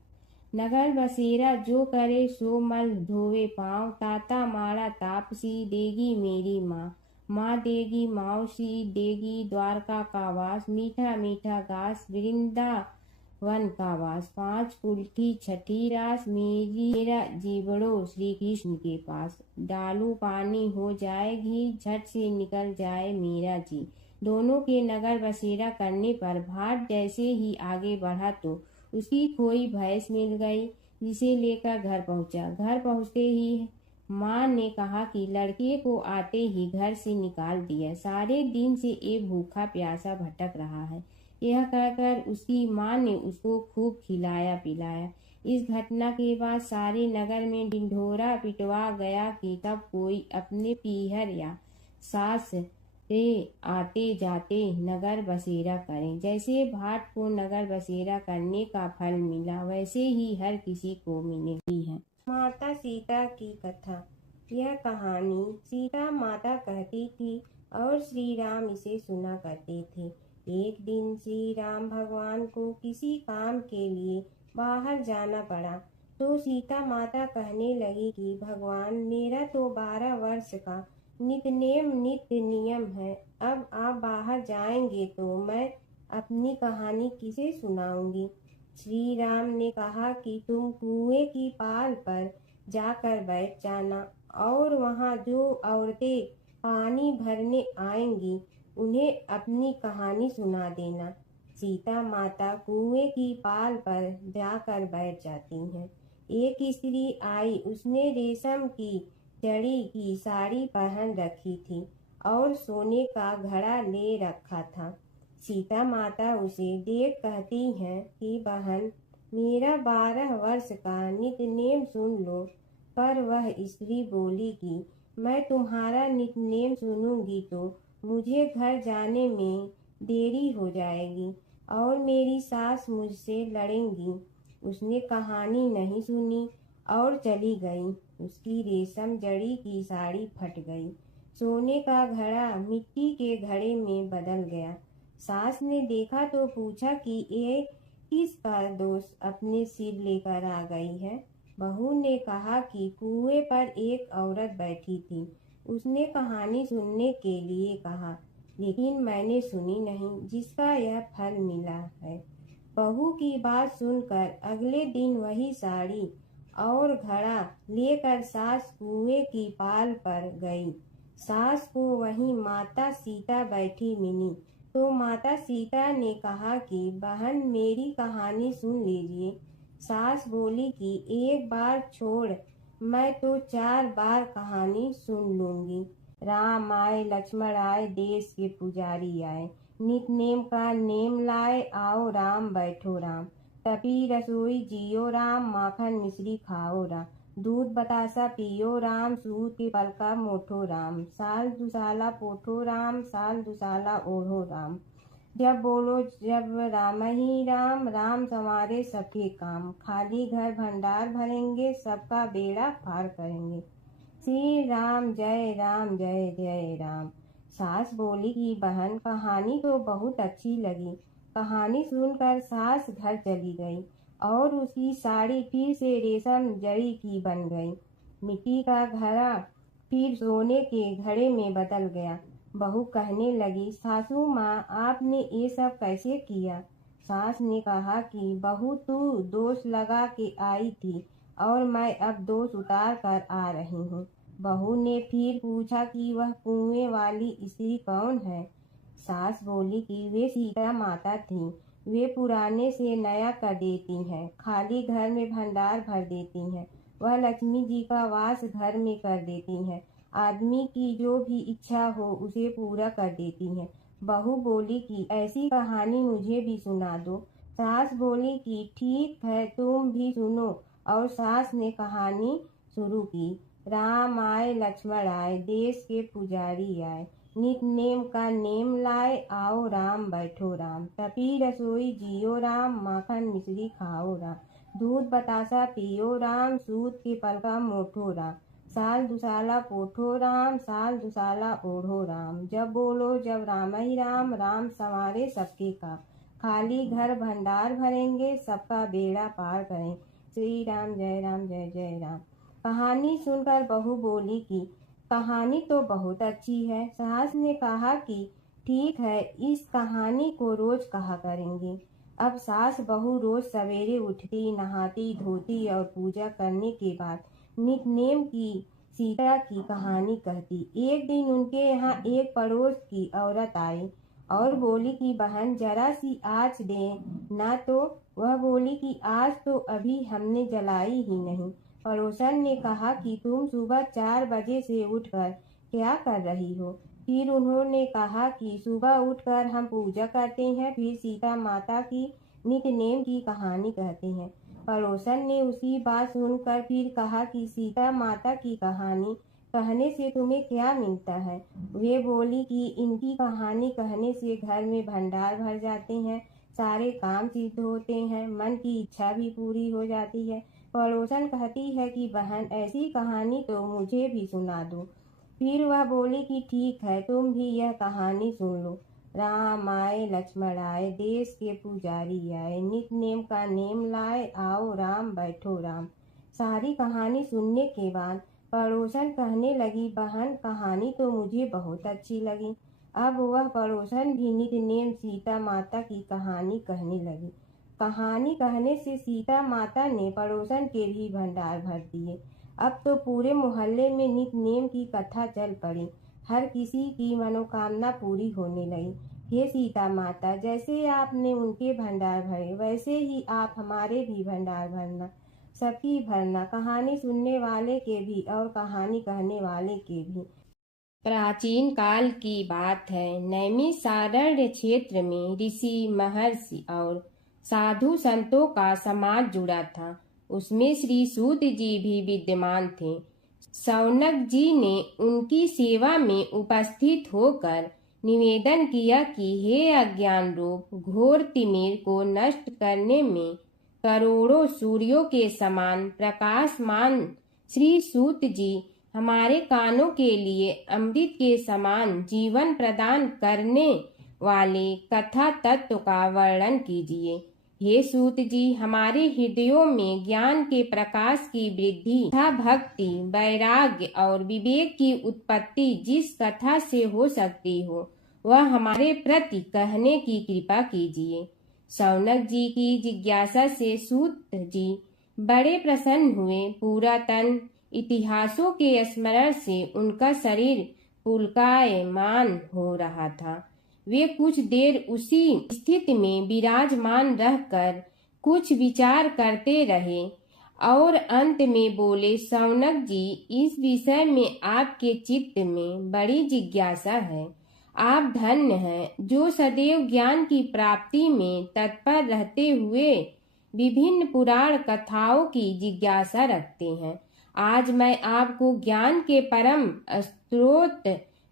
नगर बसेरा जो करे सो मल धोवे पाँव, ताता मारा तापसी देगी मेरी माँ, माँ देगी मौसी देगी द्वारका का वास, मीठा मीठा घास वृंदावन का वास, पांच कुल्ठी छठी रास, मेरा जीवड़ो श्री कृष्ण के पास। डालू पानी हो जाए घी, झट से निकल जाए मेरा जी। दोनों के नगर बसेरा करने पर भाट जैसे ही आगे बढ़ा तो उसकी खोई भैंस मिल गई, जिसे लेकर घर पहुंचा। घर पहुंचते ही माँ ने कहा कि लड़के को आते ही घर से निकाल दिया, सारे दिन से ये भूखा प्यासा भटक रहा है। यह कहकर उसकी माँ ने उसको खूब खिलाया पिलाया। इस घटना के बाद सारे नगर में ढिंढोरा पिटवा गया कि कब कोई अपने पीहर या सास से आते जाते नगर बसेरा करें। जैसे भाट को नगर बसेरा करने का फल मिला, वैसे ही हर किसी को मिलती है। माता सीता की कथा। यह कहानी सीता माता कहती थी और श्री राम इसे सुना करते थे। एक दिन श्री राम भगवान को किसी काम के लिए बाहर जाना पड़ा तो सीता माता कहने लगी कि भगवान, मेरा तो 12 वर्ष का नित्य नियम है, अब आप बाहर जाएंगे तो मैं अपनी कहानी किसे सुनाऊंगी। श्री राम ने कहा कि तुम कुएं की पाल पर जाकर बैठ जाना और वहां जो औरतें पानी भरने आएंगी उन्हें अपनी कहानी सुना देना। सीता माता कुएं की पाल पर जाकर बैठ जाती हैं। एक स्त्री आई, उसने रेशम की जड़ी की साड़ी पहन रखी थी और सोने का घड़ा ले रखा था। सीता माता उसे देख कहती हैं कि बहन, मेरा 12 वर्ष का नित्य नेम सुन लो। पर वह स्त्री बोली कि मैं तुम्हारा नित्य नेम सुनूंगी तो मुझे घर जाने में देरी हो जाएगी और मेरी सास मुझसे लड़ेंगी। उसने कहानी नहीं सुनी और चली गई। उसकी रेशम जड़ी की साड़ी फट गई, सोने का घड़ा मिट्टी के घड़े में बदल गया। सास ने देखा तो पूछा कि ये किसका दोष अपने सिर लेकर आ गई है। बहू ने कहा कि कुएं पर एक औरत बैठी थी, उसने कहानी सुनने के लिए कहा, लेकिन मैंने सुनी नहीं, जिसका यह फल मिला है। बहू की बात सुनकर अगले दिन वही साड़ी और घड़ा लेकर सास कुएं की पाल पर गई। सास को वहीं माता सीता बैठी मिली तो माता सीता ने कहा कि बहन मेरी कहानी सुन लीजिए। सास बोली कि एक बार छोड़, मैं तो 4 बार कहानी सुन लूंगी। राम आए लक्ष्मण आए देश के पुजारी आए, नित नेम का नेम लाए आओ राम बैठो राम। तपी रसोई जियो राम, माखन मिश्री खाओ राम। दूध बतासा पियो राम, सूत के पलका मोठो राम। साल दुसाला पोठो राम, साल दुसाला ओढ़ो राम। जब बोलो जब राम ही राम, राम संवारे सबके काम। खाली घर भंडार भरेंगे, सबका बेड़ा पार करेंगे। श्री राम जय राम जय जय राम। सास बोली कि बहन कहानी तो बहुत अच्छी लगी। कहानी सुनकर सास घर चली गई और उसकी साड़ी फिर से रेशम जड़ी की बन गई। मिट्टी का घड़ा फिर सोने के घड़े में बदल गया। बहू कहने लगी, सासू माँ आपने ये सब कैसे किया? सास ने कहा कि बहू तू दोष लगा के आई थी और मैं अब दोष उतार कर आ रही हूँ। बहू ने फिर पूछा कि वह कुएं वाली स्त्री कौन है? सास बोली कि वे सीता माता थीं। वे पुराने से नया कर देती हैं, खाली घर में भंडार भर देती हैं। वह लक्ष्मी जी का वास घर में कर देती हैं। आदमी की जो भी इच्छा हो उसे पूरा कर देती हैं। बहू बोली कि ऐसी कहानी मुझे भी सुना दो। सास बोली कि ठीक है तुम भी सुनो, और सास ने कहानी शुरू की। राम आए लक्ष्मण आए देश के पुजारी आए, नित नेम का नेम लाए आओ राम बैठो राम। तपी रसोई जियो राम, माखन मिश्री खाओ राम। दूध बतासा पियो राम, सूत के पलका मोठो राम। साल दुसाला पोठो राम, साल दुसाला ओढ़ो राम। जब बोलो जब राम ही राम, राम संवारे सबके काम। खाली घर भंडार भरेंगे, सबका बेड़ा पार करें। श्री राम जय जय राम। कहानी सुनकर बहू बोली कि कहानी तो बहुत अच्छी है। सास ने कहा कि ठीक है, इस कहानी को रोज कहा करेंगे। अब सास बहू रोज सवेरे उठती, नहाती धोती और पूजा करने के बाद नित नेम की सीता की कहानी कहती। एक दिन उनके यहाँ एक पड़ोस की औरत आई और बोली कि बहन जरा सी आँच दे ना। तो वह बोली कि आज तो अभी हमने जलाई ही नहीं। पड़ोसन ने कहा कि तुम सुबह 4 बजे से उठकर क्या कर रही हो? फिर उन्होंने कहा कि सुबह उठकर हम पूजा करते हैं, फिर सीता माता की नित नेम की कहानी कहते हैं। पड़ोसन ने उसकी बात सुनकर फिर कहा कि सीता माता की कहानी कहने से तुम्हें क्या मिलता है? वे बोली कि इनकी कहानी कहने से घर में भंडार भर जाते हैं, सारे काम सिद्ध होते हैं, मन की इच्छा भी पूरी हो जाती है। पड़ोसन कहती है कि बहन ऐसी कहानी तो मुझे भी सुना दो। फिर वह बोली कि ठीक है तुम भी यह कहानी सुन लो। राम आए लक्ष्मण आए देश के पुजारी आए, नित नेम का नेम लाए आओ राम बैठो राम। सारी कहानी सुनने के बाद पड़ोसन कहने लगी, बहन कहानी तो मुझे बहुत अच्छी लगी। अब वह पड़ोसन भी नित नेम सीता माता की कहानी कहने लगी। कहानी कहने से सीता माता ने पड़ोसन के भी भंडार भर दिए। अब तो पूरे मोहल्ले में नित नेम की कथा चल पड़ी। हर किसी की मनोकामना पूरी होने लगी। हे सीता माता, जैसे आपने उनके भंडार भरे वैसे ही आप हमारे भी भंडार भरना, सबकी भरना, कहानी सुनने वाले के भी और कहानी कहने वाले के भी। प्राचीन काल की बात है। नैमिषारण्य क्षेत्र में ऋषि महर्षि और साधु संतों का समाज जुड़ा था। उसमें श्री सूत जी भी विद्यमान थे। शौनक जी ने उनकी सेवा में उपस्थित होकर निवेदन किया कि हे अज्ञान रूप घोर तिमिर को नष्ट करने में करोड़ों सूर्यों के समान प्रकाशमान श्री सूत जी हमारे कानों के लिए अमृत के समान जीवन प्रदान करने वाले कथा तत्व का वर्णन कीजिए। हे सूत जी, हमारे हृदयों में ज्ञान के प्रकाश की वृद्धि तथा भक्ति, वैराग्य और विवेक की उत्पत्ति जिस कथा से हो सकती हो, वह हमारे प्रति कहने की कृपा कीजिए। शौनक जी की जिज्ञासा से सूत जी बड़े प्रसन्न हुए। पुरातन इतिहासों के स्मरण से उनका शरीर पुलकायमान हो रहा था। वे कुछ देर उसी स्थिति में विराजमान रहकर कुछ विचार करते रहे और अंत में बोले, शौनक जी, इस विषय में आपके चित्त में बड़ी जिज्ञासा है। आप धन्य हैं जो सदैव ज्ञान की प्राप्ति में तत्पर रहते हुए विभिन्न पुराण कथाओं की जिज्ञासा रखते हैं। आज मैं आपको ज्ञान के परम स्रोत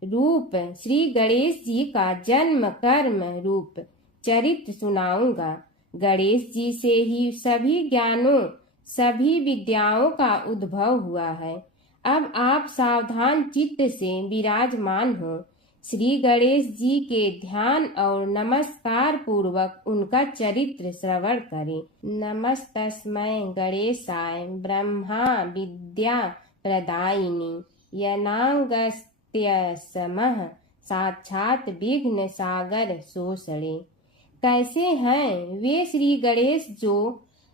रूप श्री गणेश जी का जन्म कर्म रूप चरित्र सुनाऊंगा। गणेश जी से ही सभी ज्ञानों, सभी विद्याओं का उद्भव हुआ है। अब आप सावधान चित्त से विराजमान हो। श्री गणेश जी के ध्यान और नमस्कार पूर्वक उनका चरित्र श्रवण करें। नमस्तस्मै गणेशाय ब्रह्मा विद्या प्रदायिनी यनागस्त्यसमः साक्षात विघ्न सागर सोसड़े। कैसे हैं वे श्री गणेश जो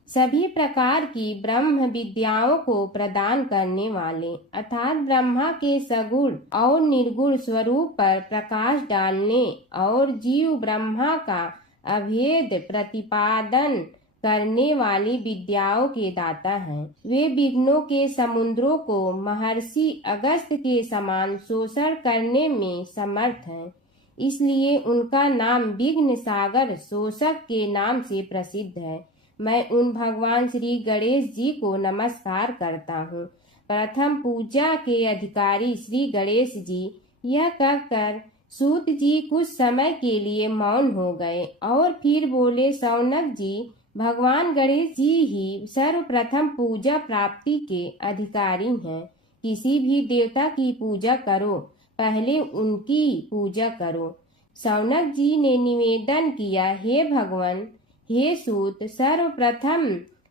सभी प्रकार की ब्रह्म विद्याओं को प्रदान करने वाले, अर्थात ब्रह्मा के सगुण और निर्गुण स्वरूप पर प्रकाश डालने और जीव ब्रह्मा का अभेद प्रतिपादन करने वाली विद्याओं के दाता हैं। वे विघ्नों के समुद्रों को महर्षि अगस्त के समान शोषण करने में समर्थ हैं। इसलिए उनका नाम विघ्न सागर शोषक के नाम से प्रसिद्ध है। मैं उन भगवान श्री गणेश जी को नमस्कार करता हूँ। प्रथम पूजा के अधिकारी श्री गणेश जी, यह कहकर सूत जी कुछ समय के लिए मौन हो गए और फिर बोले, शौनक जी, भगवान गणेश जी ही सर्वप्रथम पूजा प्राप्ति के अधिकारी हैं। किसी भी देवता की पूजा करो, पहले उनकी पूजा करो। शौनक जी ने निवेदन किया, हे भगवान, हे सूत, सर्वप्रथम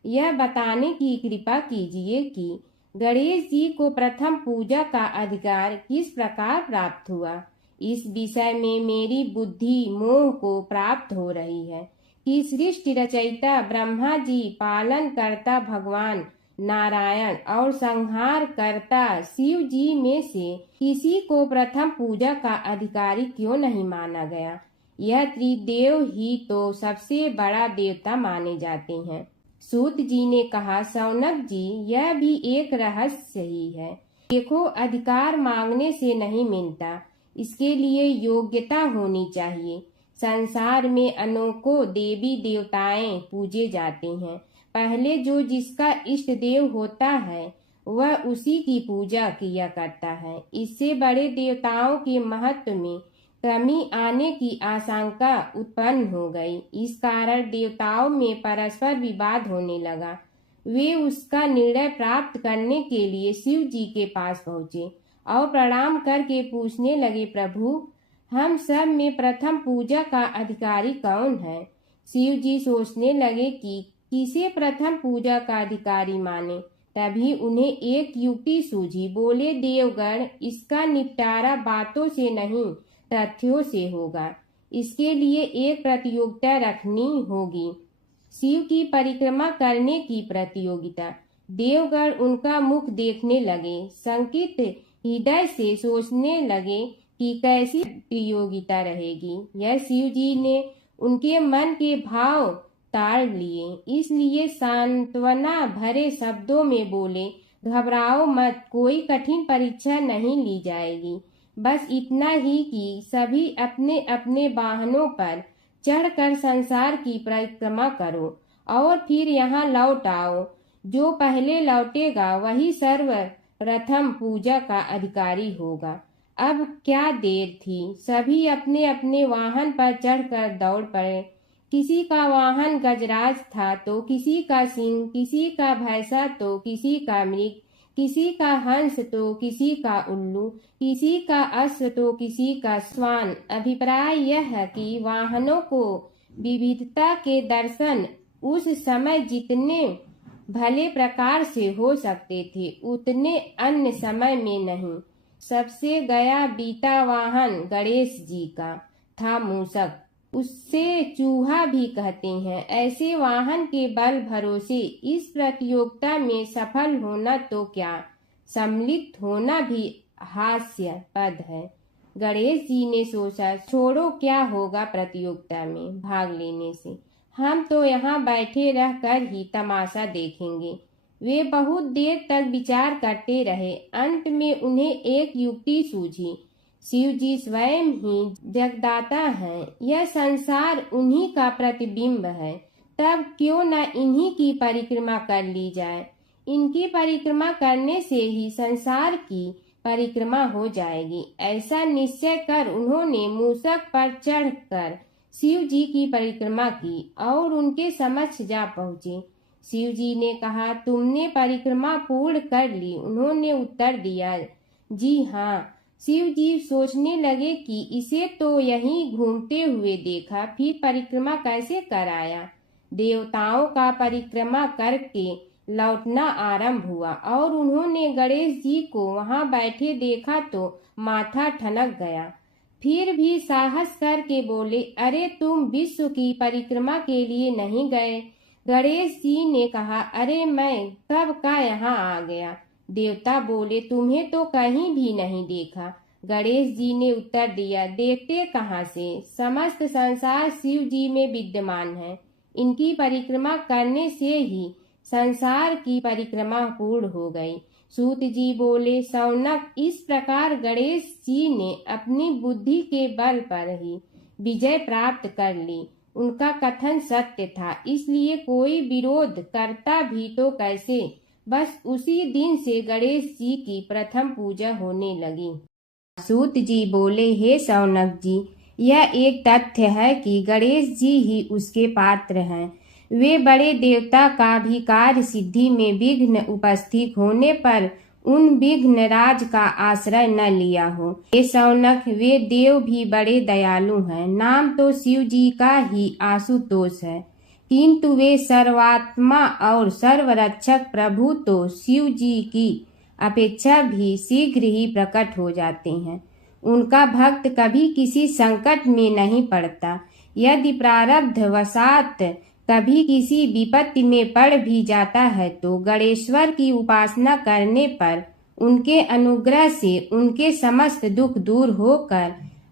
यह बताने की कृपा कीजिए कि गणेश जी को प्रथम पूजा का अधिकार किस प्रकार प्राप्त हुआ। इस विषय में मेरी बुद्धि मोह को प्राप्त हो रही है कि सृष्टि रचयिता ब्रह्मा जी, पालन करता भगवान नारायण और संहार करता शिव जी में से किसी को प्रथम पूजा का अधिकारी क्यों नहीं माना गया। यह त्रिदेव ही तो सबसे बड़ा देवता माने जाते हैं। सूत जी ने कहा, शौनक जी, यह भी एक रहस्य ही है। देखो, अधिकार मांगने से नहीं मिलता, इसके लिए योग्यता होनी चाहिए। संसार में अनेकों देवी देवताएं पूजे जाते हैं। पहले जो जिसका इष्ट देव होता है वह उसी की पूजा किया करता है। इससे बड़े देवताओं के महत्व में कमी आने की आशंका उत्पन्न हो गई। इस कारण देवताओं में परस्पर विवाद होने लगा। वे उसका निर्णय प्राप्त करने के लिए शिव जी के पास पहुँचे और प्रणाम करके पूछने लगे, प्रभु, हम सब में प्रथम पूजा का अधिकारी कौन है। शिव जी सोचने लगे कि किसे प्रथम पूजा का अधिकारी माने। तभी उन्हें एक युक्ति सूझी। बोले, देवगण, इसका निपटारा बातों से नहीं तथ्यों से होगा। इसके लिए एक प्रतियोगिता रखनी होगी, शिव की परिक्रमा करने की प्रतियोगिता। देवगण उनका मुख देखने लगे, शंकित हृदय से सोचने लगे कि कैसी प्रतियोगिता रहेगी। यह शिव जी ने उनके मन के भाव ताड़ लिए, इसलिए सांत्वना भरे शब्दों में बोले, घबराओ मत, कोई कठिन परीक्षा नहीं ली जाएगी। बस इतना ही कि सभी अपने अपने वाहनों पर चढ़कर संसार की परिक्रमा करो और फिर यहाँ लौट आओ। जो पहले लौटेगा वही सर्वप्रथम पूजा का अधिकारी होगा। अब क्या देर थी, सभी अपने अपने वाहन पर चढ़कर दौड़ पड़े। किसी का वाहन गजराज था तो किसी का सिंह, किसी का भैंसा तो किसी का मृग, किसी का हंस तो किसी का उल्लू, किसी का अश्व तो किसी का श्वान। अभिप्राय यह है कि वाहनों को विविधता के दर्शन उस समय जितने भले प्रकार से हो सकते थे उतने अन्य समय में नहीं। सबसे गया बीता वाहन गणेश जी का था मूषक, उससे चूहा भी कहते हैं। ऐसे वाहन के बल भरोसे इस प्रतियोगिता में सफल होना तो क्या, सम्मिलित होना भी हास्यास्पद है। गणेश जी ने सोचा, छोड़ो, क्या होगा प्रतियोगिता में भाग लेने से, हम तो यहाँ बैठे रह कर ही तमाशा देखेंगे। वे बहुत देर तक विचार करते रहे। अंत में उन्हें एक युक्ति सूझी। शिव जी स्वयं ही जगदाता हैं, यह संसार उन्हीं का प्रतिबिंब है, तब क्यों न इन्हीं की परिक्रमा कर ली जाए। इनकी परिक्रमा करने से ही संसार की परिक्रमा हो जाएगी। ऐसा निश्चय कर उन्होंने मूषक पर चढ़कर शिव जी की परिक्रमा की और उनके समक्ष जा पहुँचे। शिव जी ने कहा, तुमने परिक्रमा पूर्ण कर ली? उन्होंने उत्तर दिया, जी हाँ। शिव जी सोचने लगे कि इसे तो यहीं घूमते हुए देखा, फिर परिक्रमा कैसे कराया। देवताओं का परिक्रमा करके लौटना आरंभ हुआ और उन्होंने गणेश जी को वहां बैठे देखा तो माथा ठनक गया। फिर भी साहस करके बोले, अरे तुम विश्व की परिक्रमा के लिए नहीं गए? गणेश जी ने कहा, अरे मैं कब का यहाँ आ गया। देवता बोले, तुम्हें तो कहीं भी नहीं देखा। गणेश जी ने उत्तर दिया, देखते कहाँ से, समस्त संसार शिव जी में विद्यमान है। इनकी परिक्रमा करने से ही संसार की परिक्रमा पूर्ण हो गई। सूत जी बोले, शौनक, इस प्रकार गणेश जी ने अपनी बुद्धि के बल पर ही विजय प्राप्त कर ली। उनका कथन सत्य था, इसलिए कोई विरोध करता भी तो कैसे। बस उसी दिन से गणेश जी की प्रथम पूजा होने लगी। सूत जी बोले, हे शौनक जी, यह एक तथ्य है कि गणेश जी ही उसके पात्र हैं। वे बड़े देवता का भी कार्य सिद्धि में विघ्न उपस्थित होने पर उन विघ्न राज का आश्रय न लिया हो। हे शौनक, वे देव भी बड़े दयालु हैं। नाम तो शिव जी का ही आशुतोष है, किंतु वे सर्वात्मा और सर्वरक्षक प्रभु तो शिव जी की अपेक्षा भी शीघ्र ही प्रकट हो जाते हैं। उनका भक्त कभी किसी संकट में नहीं पड़ता। यदि प्रारब्ध वशात कभी किसी विपत्ति में पड़ भी जाता है तो गणेश्वर की उपासना करने पर उनके अनुग्रह से उनके समस्त दुख दूर होकर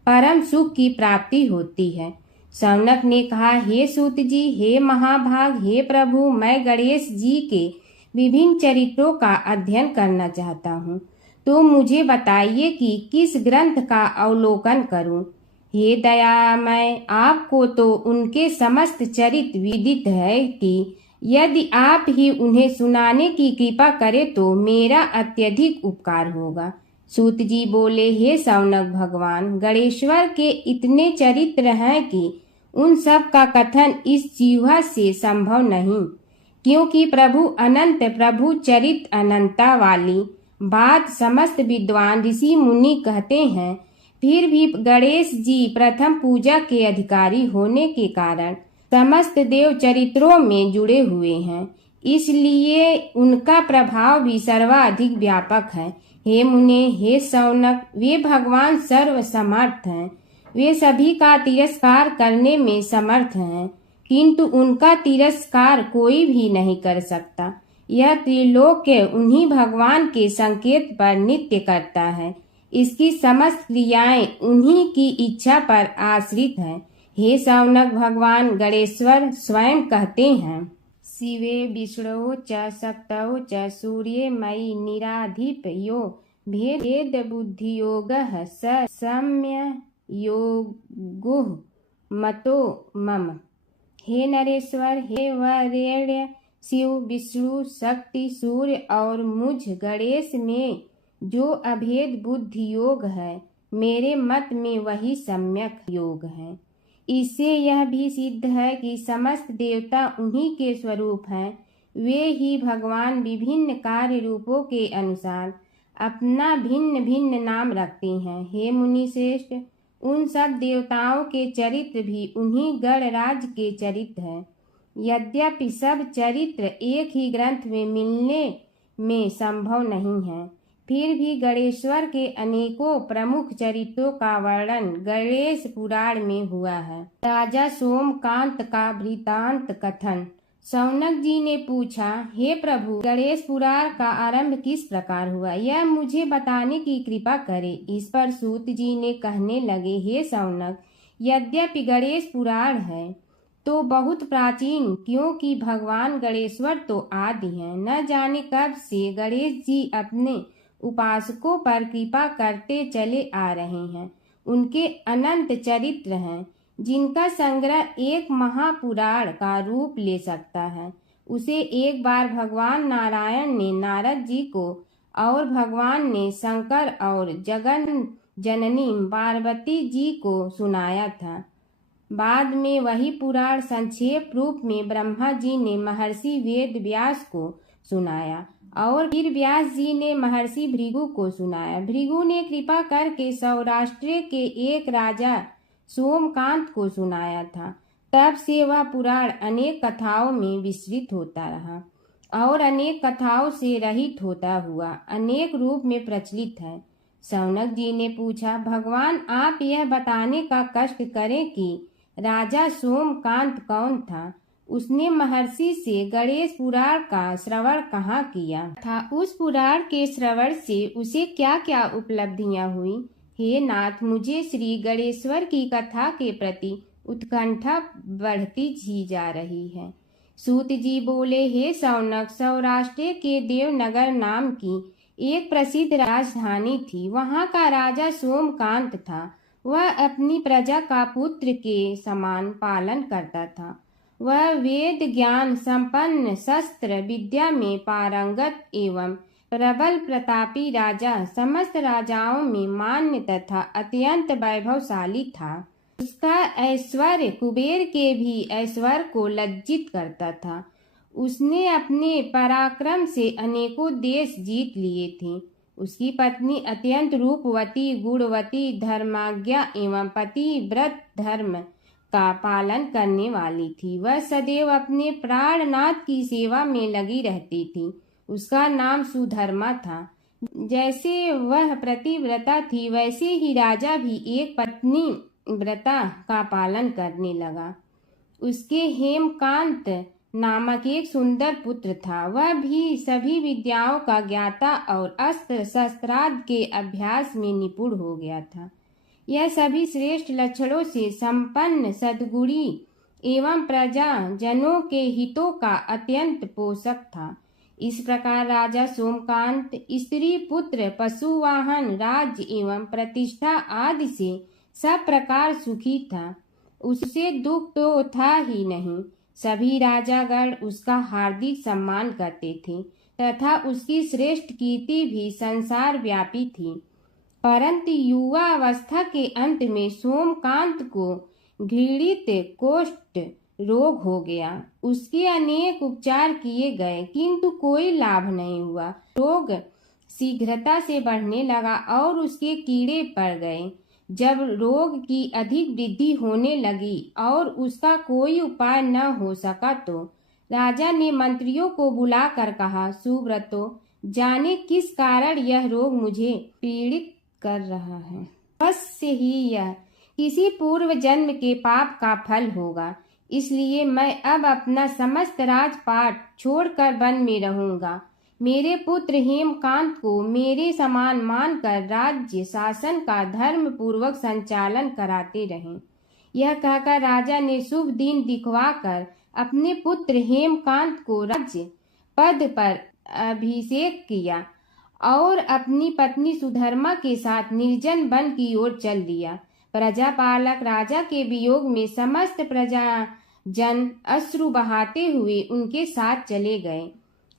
परम सुख की प्राप्ति होती है। शौनक ने कहा, हे सूत जी, हे महाभाग, हे प्रभु, मैं गणेश जी के विभिन्न चरित्रों का अध्ययन करना चाहता हूँ, तो मुझे बताइए कि किस ग्रंथ का अवलोकन करूँ। हे दयामय, आपको तो उनके समस्त चरित्र विदित है कि यदि आप ही उन्हें सुनाने की कृपा करें तो मेरा अत्यधिक उपकार होगा। सूत जी बोले, हे शौनक भगवान, गणेश्वर के इतने चरित्र हैं कि उन सब का कथन इस जीवा से संभव नहीं, क्योंकि प्रभु अनंत, प्रभु चरित्र अनंता वाली बात समस्त विद्वान ऋषि मुनि कहते हैं। फिर भी गणेश जी प्रथम पूजा के अधिकारी होने के कारण समस्त देव चरित्रों में जुड़े हुए हैं, इसलिए उनका प्रभाव भी सर्वाधिक व्यापक है। हे मुने, हे शौनक, वे भगवान सर्व समर्थ हैं। वे सभी का तिरस्कार करने में समर्थ हैं, किंतु उनका तिरस्कार कोई भी नहीं कर सकता। यह त्रिलोक्य उन्हीं भगवान के संकेत पर नित्य करता है। इसकी समस्त क्रियाएं उन्हीं की इच्छा पर आश्रित हैं। हे शौनक भगवान गणेश्वर स्वयं कहते हैं, शिवे विष्णु च शक्तौ च सूर्ये मयि निराधिप यो भेद बुद्धि योग स सम्य योगो मतो मम। हे नरेश्वर, हे वरेण्य, शिव, विष्णु, शक्ति, सूर्य और मुझ गणेश में जो अभेद बुद्धि योग है, मेरे मत में वही सम्यक योग है। इससे यह भी सिद्ध है कि समस्त देवता उन्हीं के स्वरूप हैं। वे ही भगवान विभिन्न कार्य रूपों के अनुसार अपना भिन्न भिन्न नाम रखते हैं। हे मुनि श्रेष्ठ, उन सब देवताओं के चरित्र भी उन्हीं गणराज के चरित्र हैं। यद्यपि सब चरित्र एक ही ग्रंथ में मिलने में संभव नहीं है, फिर भी गणेश्वर के अनेकों प्रमुख चरित्रों का वर्णन गणेश पुराण में हुआ है। राजा सोमकांत का वृतांत कथन। शौनक जी ने पूछा, हे प्रभु, गणेश पुराण का आरंभ किस प्रकार हुआ, यह मुझे बताने की कृपा करें। इस पर सूत जी ने कहने लगे, हे शौनक, यद्यपि गणेश पुराण है तो बहुत प्राचीन, क्योंकि भगवान गणेश्वर तो आदि हैं। न जाने कब से गणेश जी अपने उपासकों पर कृपा करते चले आ रहे हैं। उनके अनंत चरित्र हैं, जिनका संग्रह एक महापुराण का रूप ले सकता है। उसे एक बार भगवान नारायण ने नारद जी को और भगवान ने शंकर और जगन जननी पार्वती जी को सुनाया था। बाद में वही पुराण संक्षेप रूप में ब्रह्मा जी ने महर्षि वेद व्यास को सुनाया और फिर व्यास जी ने महर्षि भृगु को सुनाया। भृगु ने कृपा करके सौराष्ट्र के एक राजा सोमकांत को सुनाया था। तब से वह पुराण अनेक कथाओं में विस्तृत होता रहा और अनेक कथाओं से रहित होता हुआ अनेक रूप में प्रचलित है। शौनक जी ने पूछा, भगवान, आप यह बताने का कष्ट करें कि राजा सोमकांत कौन था। उसने महर्षि से गणेश पुराण का श्रवण कहाँ किया था, उस पुराण के श्रवण से उसे क्या क्या उपलब्धियां हुई। हे नाथ, मुझे श्री गणेश्वर की कथा के प्रति उत्कंठा बढ़ती ही जा रही है। सूत जी बोले, हे शौनक, सौराष्ट्र के देवनगर नाम की एक प्रसिद्ध राजधानी थी। वहाँ का राजा सोमकांत था। वह अपनी प्रजा का पुत्र के समान पालन करता था। वह वेद ज्ञान संपन्न, शस्त्र विद्या में पारंगत एवं प्रबल प्रतापी राजा, समस्त राजाओं में मान्य तथा अत्यंत वैभवशाली था। उसका ऐश्वर्य कुबेर के भी ऐश्वर्य को लज्जित करता था। उसने अपने पराक्रम से अनेकों देश जीत लिए थे। उसकी पत्नी अत्यंत रूपवती, गुणवती, धर्माज्ञा एवं पतिव्रत धर्म का पालन करने वाली थी। वह सदैव अपने प्राणनाथ की सेवा में लगी रहती थी। उसका नाम सुधर्मा था। जैसे वह प्रतिव्रता थी, वैसे ही राजा भी एक पत्नी व्रता का पालन करने लगा। उसके हेमकांत नामक एक सुंदर पुत्र था। वह भी सभी विद्याओं का ज्ञाता और अस्त्र शस्त्रादि के अभ्यास में निपुण हो गया था। यह सभी श्रेष्ठ लक्षणों से संपन्न, सद्गुणी एवं प्रजा जनों के हितों का अत्यंत पोषक था। इस प्रकार राजा सोमकांत स्त्री, पुत्र, पशु, वाहन, राज्य एवं प्रतिष्ठा आदि से सब प्रकार सुखी था। उससे दुख तो था ही नहीं। सभी राजागण उसका हार्दिक सम्मान करते थे तथा उसकी श्रेष्ठ कीर्ति भी संसार व्यापी थी। परंतु युवा अवस्था के अंत में सोमकांत को घृणित कोष्ठ रोग हो गया। उसके अनेक उपचार किए गए, किंतु कोई लाभ नहीं हुआ। रोग शीघ्रता से बढ़ने लगा और उसके कीड़े पड़ गए। जब रोग की अधिक वृद्धि होने लगी और उसका कोई उपाय न हो सका, तो राजा ने मंत्रियों को बुलाकर कहा, सुव्रतो, जाने किस कारण यह रोग मुझे पीड़ित कर रहा है। अवश्य ही यह किसी पूर्व जन्म के पाप का फल होगा। इसलिए मैं अब अपना समस्त राजपाट छोड़कर वन में रहूंगा। मेरे पुत्र हेमकांत को मेरे समान मानकर राज्य शासन का धर्म पूर्वक संचालन कराते रहें। यह कहकर राजा ने शुभ दिन दिखवाकर अपने पुत्र हेमकांत को राज्य पद पर अभिषेक किया और अपनी पत्नी सुधर्मा के साथ निर्जन वन की ओर चल दिया। प्रजापालक राजा के वियोग में समस्त प्रजा जन अश्रु बहाते हुए उनके साथ चले गए।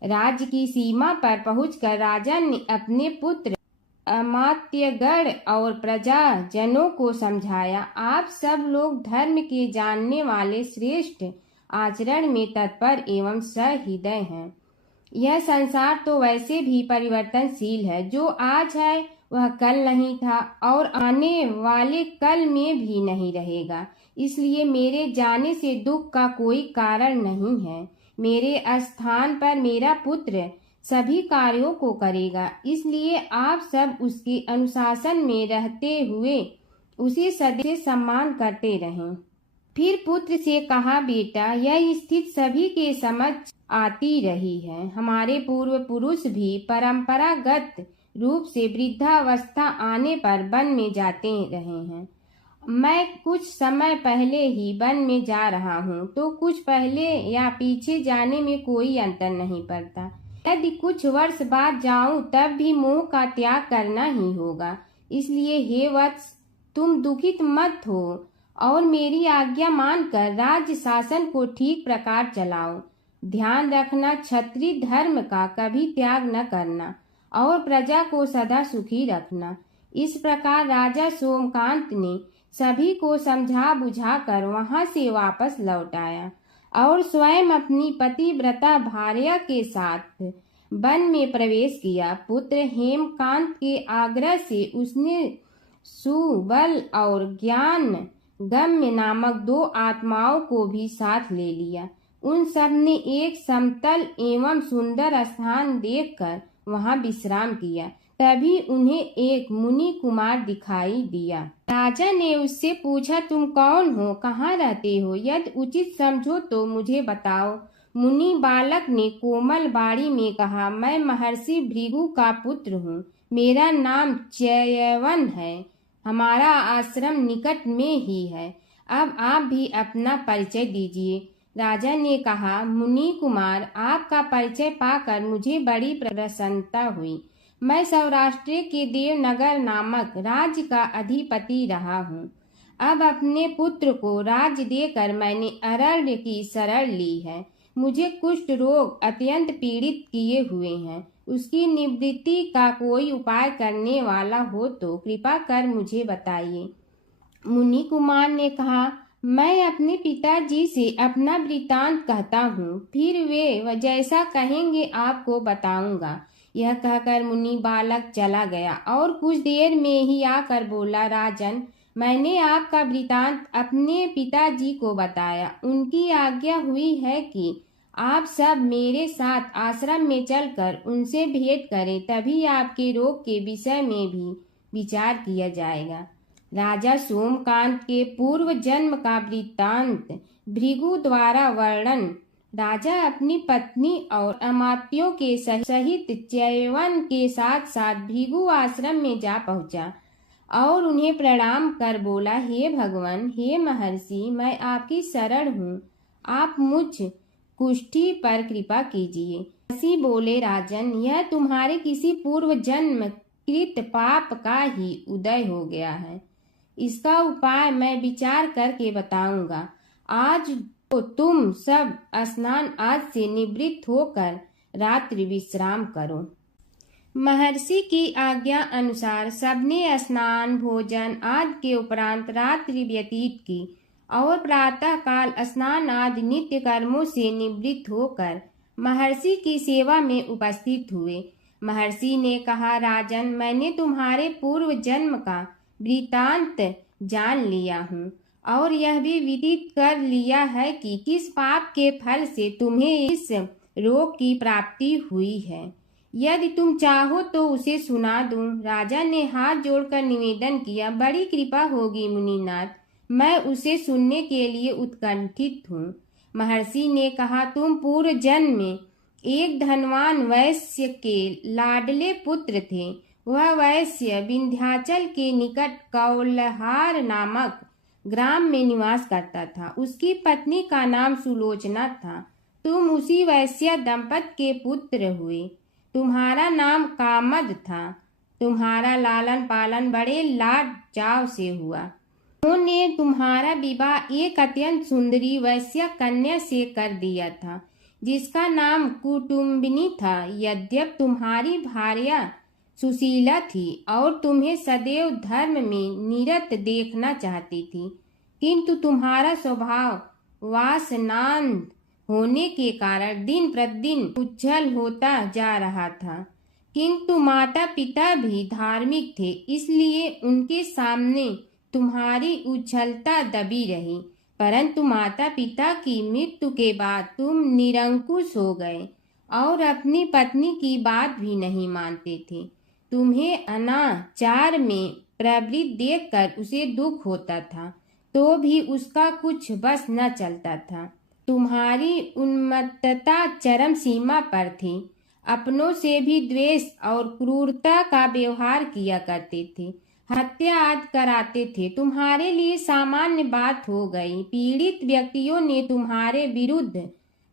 राज्य की सीमा पर पहुंचकर राजा ने अपने पुत्र अमात्यगण और प्रजा जनों को समझाया, आप सब लोग धर्म के जानने वाले श्रेष्ठ आचरण में तत्पर एवं सहृदय हैं। यह संसार तो वैसे भी परिवर्तनशील है, जो आज है वह कल नहीं था और आने वाले कल में भी नहीं रहेगा। इसलिए मेरे जाने से दुख का कोई कारण नहीं है। मेरे स्थान पर मेरा पुत्र सभी कार्यों को करेगा, इसलिए आप सब उसके अनुशासन में रहते हुए उसे सदैव सम्मान करते रहें। फिर पुत्र से कहा, बेटा, यह स्थिति सभी के समझ आती रही है। हमारे पूर्व पुरुष भी परंपरागत रूप से वृद्धावस्था आने पर वन में जाते रहे हैं। मैं कुछ समय पहले ही वन में जा रहा हूँ, तो कुछ पहले या पीछे जाने में कोई अंतर नहीं पड़ता। यदि कुछ वर्ष बाद जाऊं तब भी मोह का त्याग करना ही होगा। इसलिए हे वत्स, तुम दुखित मत हो और मेरी आज्ञा मानकर राज्य शासन को ठीक प्रकार चलाओ। ध्यान रखना, क्षत्रिय धर्म का कभी त्याग न करना और प्रजा को सदा सुखी रखना। इस प्रकार राजा सोमकांत ने सभी को समझा बुझाकर वहां से वापस लौट आया और स्वयं अपनी पतिव्रता भार्या के साथ वन में प्रवेश किया। पुत्र हेमकांत के आग्रह से उसने सुबल और ज्ञान गम्य नामक 2 आत्माओं को भी साथ ले लिया। उन सब ने एक समतल एवं सुंदर स्थान देखकर वहां विश्राम किया। तभी उन्हें एक मुनि कुमार दिखाई दिया। राजा ने उससे पूछा, तुम कौन हो, कहाँ रहते हो? यदि उचित समझो तो मुझे बताओ। मुनि बालक ने कोमल बाड़ी में कहा, मैं महर्षि भृगु का पुत्र हूँ। मेरा नाम च्यवन है। हमारा आश्रम निकट में ही है। अब आप भी अपना परिचय दीजिए। राजा ने कहा, मुनि कुमार, आपका परिचय पाकर मुझे बड़ी प्रसन्नता हुई। मैं सौराष्ट्र के देवनगर नामक राज्य का अधिपति रहा हूँ। अब अपने पुत्र को राज्य देकर मैंने अरण्य की शरण ली है। मुझे कुष्ठ रोग अत्यंत पीड़ित किए हुए हैं। उसकी निवृत्ति का कोई उपाय करने वाला हो तो कृपा कर मुझे बताइए। मुनि कुमार ने कहा, मैं अपने पिताजी से अपना वृतांत कहता हूँ, फिर वे जैसा कहेंगे आपको बताऊंगा। यह कहकर मुनि बालक चला गया और कुछ देर में ही आकर बोला, राजन, मैंने आपका वृतांत अपने पिताजी को बताया। उनकी आज्ञा हुई है कि आप सब मेरे साथ आश्रम में चलकर उनसे भेंट करें, तभी आपके रोग के विषय में भी विचार किया जाएगा। राजा सोमकांत के पूर्व जन्म का वृत्तांत भृगु द्वारा वर्णन। राजा अपनी पत्नी और अमात्यों के सहित च्यवन के साथ साथ भृगु आश्रम में जा पहुंचा और उन्हें प्रणाम कर बोला, हे भगवान, हे महर्षि, मैं आपकी शरण हूँ। आप मुझ कुष्ठी पर कृपा कीजिए। महर्षि बोले, राजन, यह तुम्हारे किसी पूर्व जन्म कृत पाप का ही उदय हो गया है। इसका उपाय मैं विचार करके बताऊंगा। आज तो तुम सब स्नान आदि से निवृत्त होकर रात्रि विश्राम करो। महर्षि की आज्ञा अनुसार सबने स्नान भोजन आदि के उपरांत रात्रि व्यतीत की और प्रातः काल स्नान आदि नित्य कर्मों से निवृत्त होकर महर्षि की सेवा में उपस्थित हुए। महर्षि ने कहा, राजन, मैंने तुम्हारे पूर्व जन्म का वृतांत जान लिया हूँ और यह भी विदित कर लिया है कि किस पाप के फल से तुम्हें इस रोग की प्राप्ति हुई है। यदि तुम चाहो तो उसे सुना दूं। राजा ने हाथ जोड़कर निवेदन किया, बड़ी कृपा होगी मुनिनाथ, मैं उसे सुनने के लिए उत्कंठित हूँ। महर्षि ने कहा, तुम पूर्व जन्म में एक धनवान वैश्य के लाडले पुत्र थे। वह वैश्य विंध्याचल के निकट कौलहार नामक ग्राम में निवास करता था। उसकी पत्नी का नाम सुलोचना था। तुम उसी वैश्य दंपत के पुत्र हुए। तुम्हारा नाम कामद था। तुम्हारा लालन पालन बड़े लाड चाव से हुआ। उन्होंने तुम्हारा विवाह एक अत्यंत सुंदरी वैश्य कन्या से कर दिया था, जिसका नाम कुटुम्बिनी था। यद्यप तुम्हारी भार्या सुशीला थी और तुम्हें सदैव धर्म में निरत देखना चाहती थी, किंतु तुम्हारा स्वभाव वासनांध होने के कारण दिन प्रतिदिन उज्जवल होता जा रहा था। किंतु माता पिता भी धार्मिक थे, इसलिए उनके सामने तुम्हारी उज्ज्वलता दबी रही। परंतु माता पिता की मृत्यु के बाद तुम निरंकुश हो गए और अपनी पत्नी की बात भी नहीं मानते थे। तुम्हें अनाचार में प्रवृत्त देखकर उसे दुख होता था, तो भी उसका कुछ बस न चलता था। तुम्हारी उन्मत्तता चरम सीमा पर थी। अपनों से भी द्वेष और क्रूरता का व्यवहार किया करते थे, हत्या आदि कराते थे। तुम्हारे लिए सामान्य बात हो गई। पीड़ित व्यक्तियों ने तुम्हारे विरुद्ध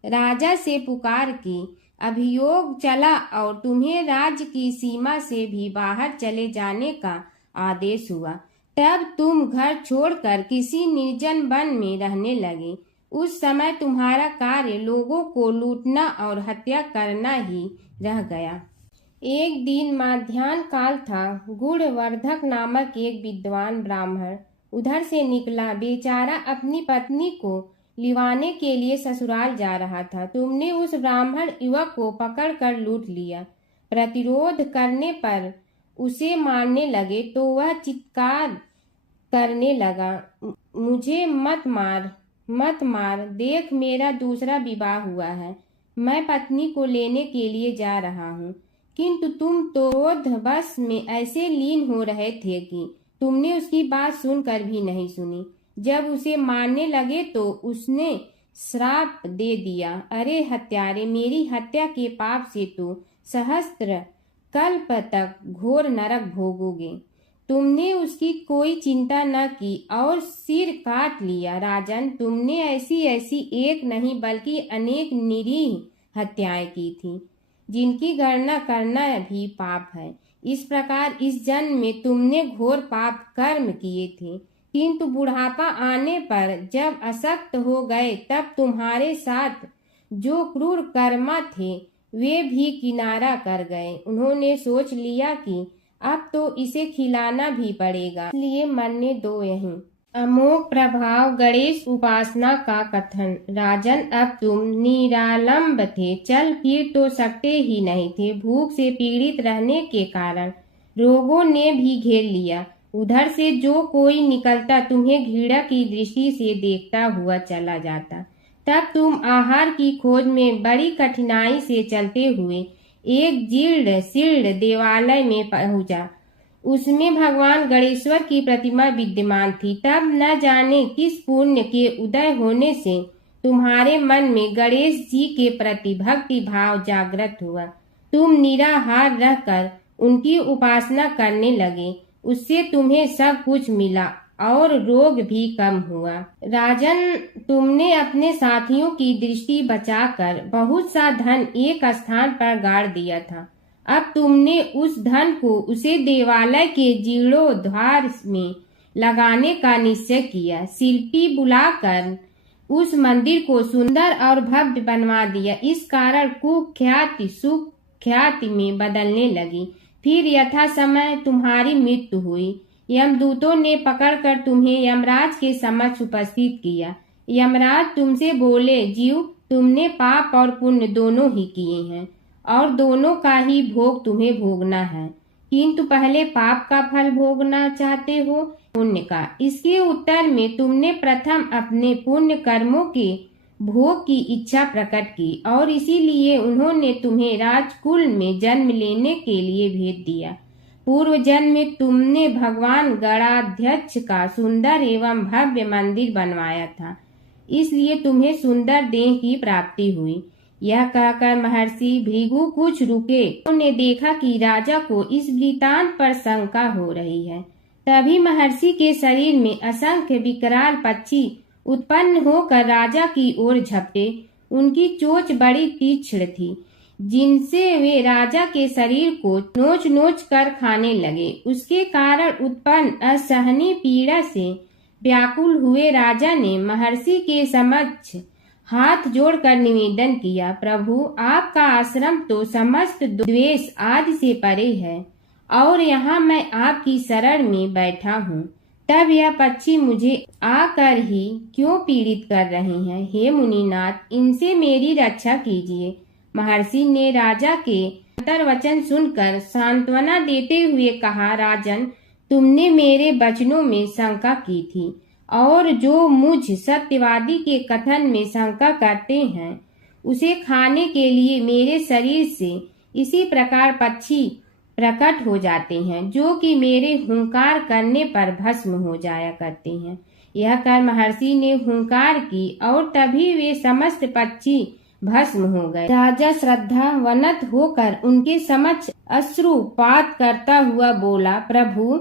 राजा से पुकार की, अभियोग चला और तुम्हें राज्य की सीमा से भी बाहर चले जाने का आदेश हुआ। तब तुम घर छोड़कर किसी निर्जन वन में रहने लगे। उस समय तुम्हारा कार्य लोगों को लूटना और हत्या करना ही रह गया। एक दिन माध्याह्न काल था। गुणवर्धक नामक एक विद्वान ब्राह्मण उधर से निकला। बेचारा अपनी पत्नी को लिवाने के लिए ससुराल जा रहा था। तुमने उस ब्राह्मण युवक को पकड़कर लूट लिया। प्रतिरोध करने पर उसे मारने लगे तो वह चित्कार करने लगा, मुझे मत मार, मत मार, देख मेरा दूसरा विवाह हुआ है, मैं पत्नी को लेने के लिए जा रहा हूँ। किंतु तुम तो क्रोधवश में ऐसे लीन हो रहे थे कि तुमने उसकी बात सुनकर भी नहीं सुनी। जब उसे मारने लगे तो उसने श्राप दे दिया, अरे हत्यारे, मेरी हत्या के पाप से तो सहस्त्र कल्प तक घोर नरक भोगोगे। तुमने उसकी कोई चिंता न की और सिर काट लिया। राजन, तुमने ऐसी ऐसी एक नहीं बल्कि अनेक निरीह हत्याएं की थी, जिनकी गणना करना भी पाप है। इस प्रकार इस जन्म में तुमने घोर पाप कर्म किए थे, किंतु बुढ़ापा आने पर जब अशक्त हो गए तब तुम्हारे साथ जो क्रूर कर्मा थे वे भी किनारा कर गए। उन्होंने सोच लिया कि अब तो इसे खिलाना भी पड़ेगा, इसलिए मरने दो यहीं। अमोघ प्रभाव गणेश उपासना का कथन। राजन, अब तुम निरालंब थे, चल फिर तो सकते ही नहीं थे। भूख से पीड़ित रहने के कारण रोगों ने भी घेर लिया। उधर से जो कोई निकलता तुम्हें घृणा की दृष्टि से देखता हुआ चला जाता। तब तुम आहार की खोज में बड़ी कठिनाई से चलते हुए एक जीर्ण शीर्ण देवालय में पहुंचा। उसमें भगवान गणेश्वर की प्रतिमा विद्यमान थी। तब न जाने किस पुण्य के उदय होने से तुम्हारे मन में गणेश जी के प्रति भक्ति भाव जागृत हुआ। तुम निराहार रहकर उनकी उपासना करने लगे। उससे तुम्हें सब कुछ मिला और रोग भी कम हुआ। राजन, तुमने अपने साथियों की दृष्टि बचाकर बहुत सा धन एक स्थान पर गाड़ दिया था। अब तुमने उस धन को उसे देवालय के जीर्णोद्धार में लगाने का निश्चय किया। शिल्पी बुलाकर उस मंदिर को सुंदर और भव्य बनवा दिया। इस कारण कुख्याति सुख्याति में बदलने लगी। फिर यथा समय तुम्हारी मृत्यु हुई। यमदूतों ने पकड़कर तुम्हें यमराज के समक्ष उपस्थित किया। यमराज तुमसे बोले, जीव, तुमने पाप और पुण्य दोनों ही किए हैं और दोनों का ही भोग तुम्हें भोगना है, किंतु पहले पाप का फल भोगना चाहते हो पुण्य का। इसके उत्तर में तुमने प्रथम अपने पुण्य कर्मों के भोग की इच्छा प्रकट की और इसीलिए उन्होंने तुम्हें राजकुल में जन्म लेने के लिए भेज दिया। पूर्व जन्म में तुमने भगवान गणाध्यक्ष का सुंदर एवं भव्य मंदिर बनवाया था, इसलिए तुम्हें सुंदर देह की प्राप्ति हुई। यह कहकर महर्षि भृगु कुछ रुके। उन्होंने देखा कि राजा को इस वृतांत पर शंका हो रही है। तभी महर्षि के शरीर में असंख्य विकराल पक्षी उत्पन्न होकर राजा की ओर झपटे। उनकी चोंच बड़ी तीक्ष्ण थी, जिनसे वे राजा के शरीर को नोच नोच कर खाने लगे। उसके कारण उत्पन्न असहनीय पीड़ा से व्याकुल हुए राजा ने महर्षि के समक्ष हाथ जोड़कर निवेदन किया, प्रभु, आपका आश्रम तो समस्त द्वेष आदि से परे है और यहाँ मैं आपकी शरण में बैठा हूँ। तब यह पक्षी मुझे आकर ही क्यों पीड़ित कर रहे हैं? हे मुनिनाथ, इनसे मेरी रक्षा कीजिए। महर्षि ने राजा के अंतर्वचन सुनकर सांत्वना देते हुए कहा, राजन, तुमने मेरे वचनों में शंका की थी और जो मुझ सत्यवादी के कथन में शंका करते हैं उसे खाने के लिए मेरे शरीर से इसी प्रकार पक्षी प्रकट हो जाते हैं जो कि मेरे हुंकार करने पर भस्म हो जाया करते हैं। यह कर महर्षि ने हुंकार की और तभी वे समस्त पक्षी भस्म हो गए। राजा श्रद्धावनत होकर उनके समक्ष अश्रुपात करता हुआ बोला, प्रभु,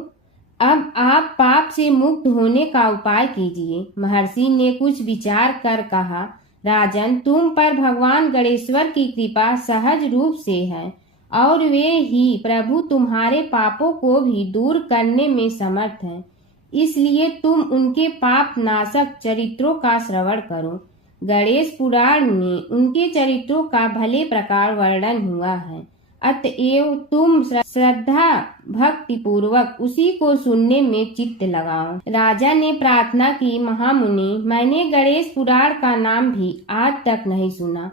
अब आप पाप से मुक्त होने का उपाय कीजिए। महर्षि ने कुछ विचार कर कहा, राजन, तुम पर भगवान गणेश्वर की कृपा सहज रूप से है और वे ही प्रभु तुम्हारे पापों को भी दूर करने में समर्थ हैं। इसलिए तुम उनके पाप नाशक चरित्रों का श्रवण करो। गणेश पुराण में उनके चरित्रों का भले प्रकार वर्णन हुआ है, अतएव तुम श्रद्धा भक्ति पूर्वक उसी को सुनने में चित्त लगाओ। राजा ने प्रार्थना की, महामुनि, मैंने गणेश पुराण का नाम भी आज तक नहीं सुना,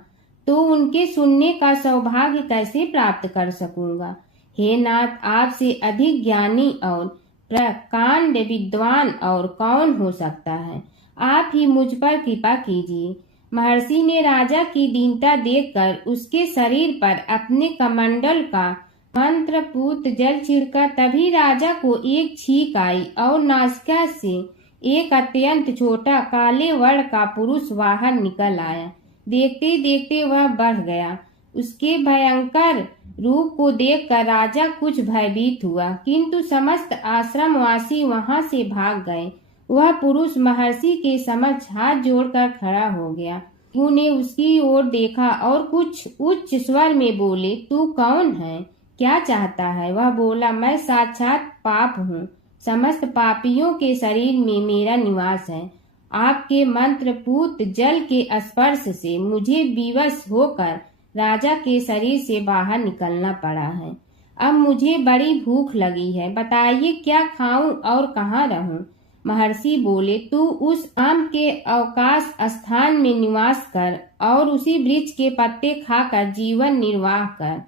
तो उनके सुनने का सौभाग्य कैसे प्राप्त कर सकूंगा? हे नाथ, आपसे अधिक ज्ञानी और प्रकांड विद्वान और कौन हो सकता है? आप ही मुझ पर कृपा कीजिए। महर्षि ने राजा की दीनता देखकर उसके शरीर पर अपने कमंडल का मंत्रपूत जल छिड़का। तभी राजा को एक छींक आई और नासिका से एक अत्यंत छोटा काले वर्ण का पुरुष बाहर निकल आया। देखते देखते वह बढ़ गया। उसके भयंकर रूप को देखकर राजा कुछ भयभीत हुआ, किंतु समस्त आश्रमवासी वहां से भाग गए। वह पुरुष महर्षि के समक्ष हाथ जोड़कर खड़ा हो गया। उन्हें उसकी ओर देखा और कुछ उच्च स्वर में बोले, तू कौन है? क्या चाहता है? वह बोला, मैं साक्षात पाप हूँ। समस्त पापियों के शरीर में मेरा निवास है। आपके मंत्रपूत जल के स्पर्श से मुझे विवश होकर राजा के शरीर से बाहर निकलना पड़ा है। अब मुझे बड़ी भूख लगी है, बताइए क्या खाऊं और कहाँ रहूं? महर्षि बोले, तू उस आम के अवकाश स्थान में निवास कर और उसी वृक्ष के पत्ते खाकर जीवन निर्वाह कर।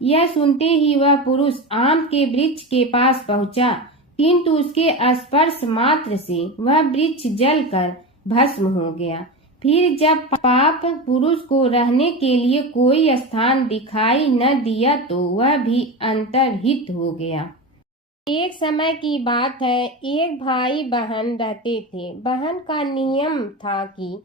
यह सुनते ही वह पुरुष आम के वृक्ष के पास पहुंचा, किंतु उसके स्पर्श मात्र से वह वृक्ष जलकर भस्म हो गया। फिर जब पाप पुरुष को रहने के लिए कोई स्थान दिखाई न दिया तो वह भी अंतर्हित हो गया। एक समय की बात है, एक भाई बहन रहते थे। बहन का नियम था कि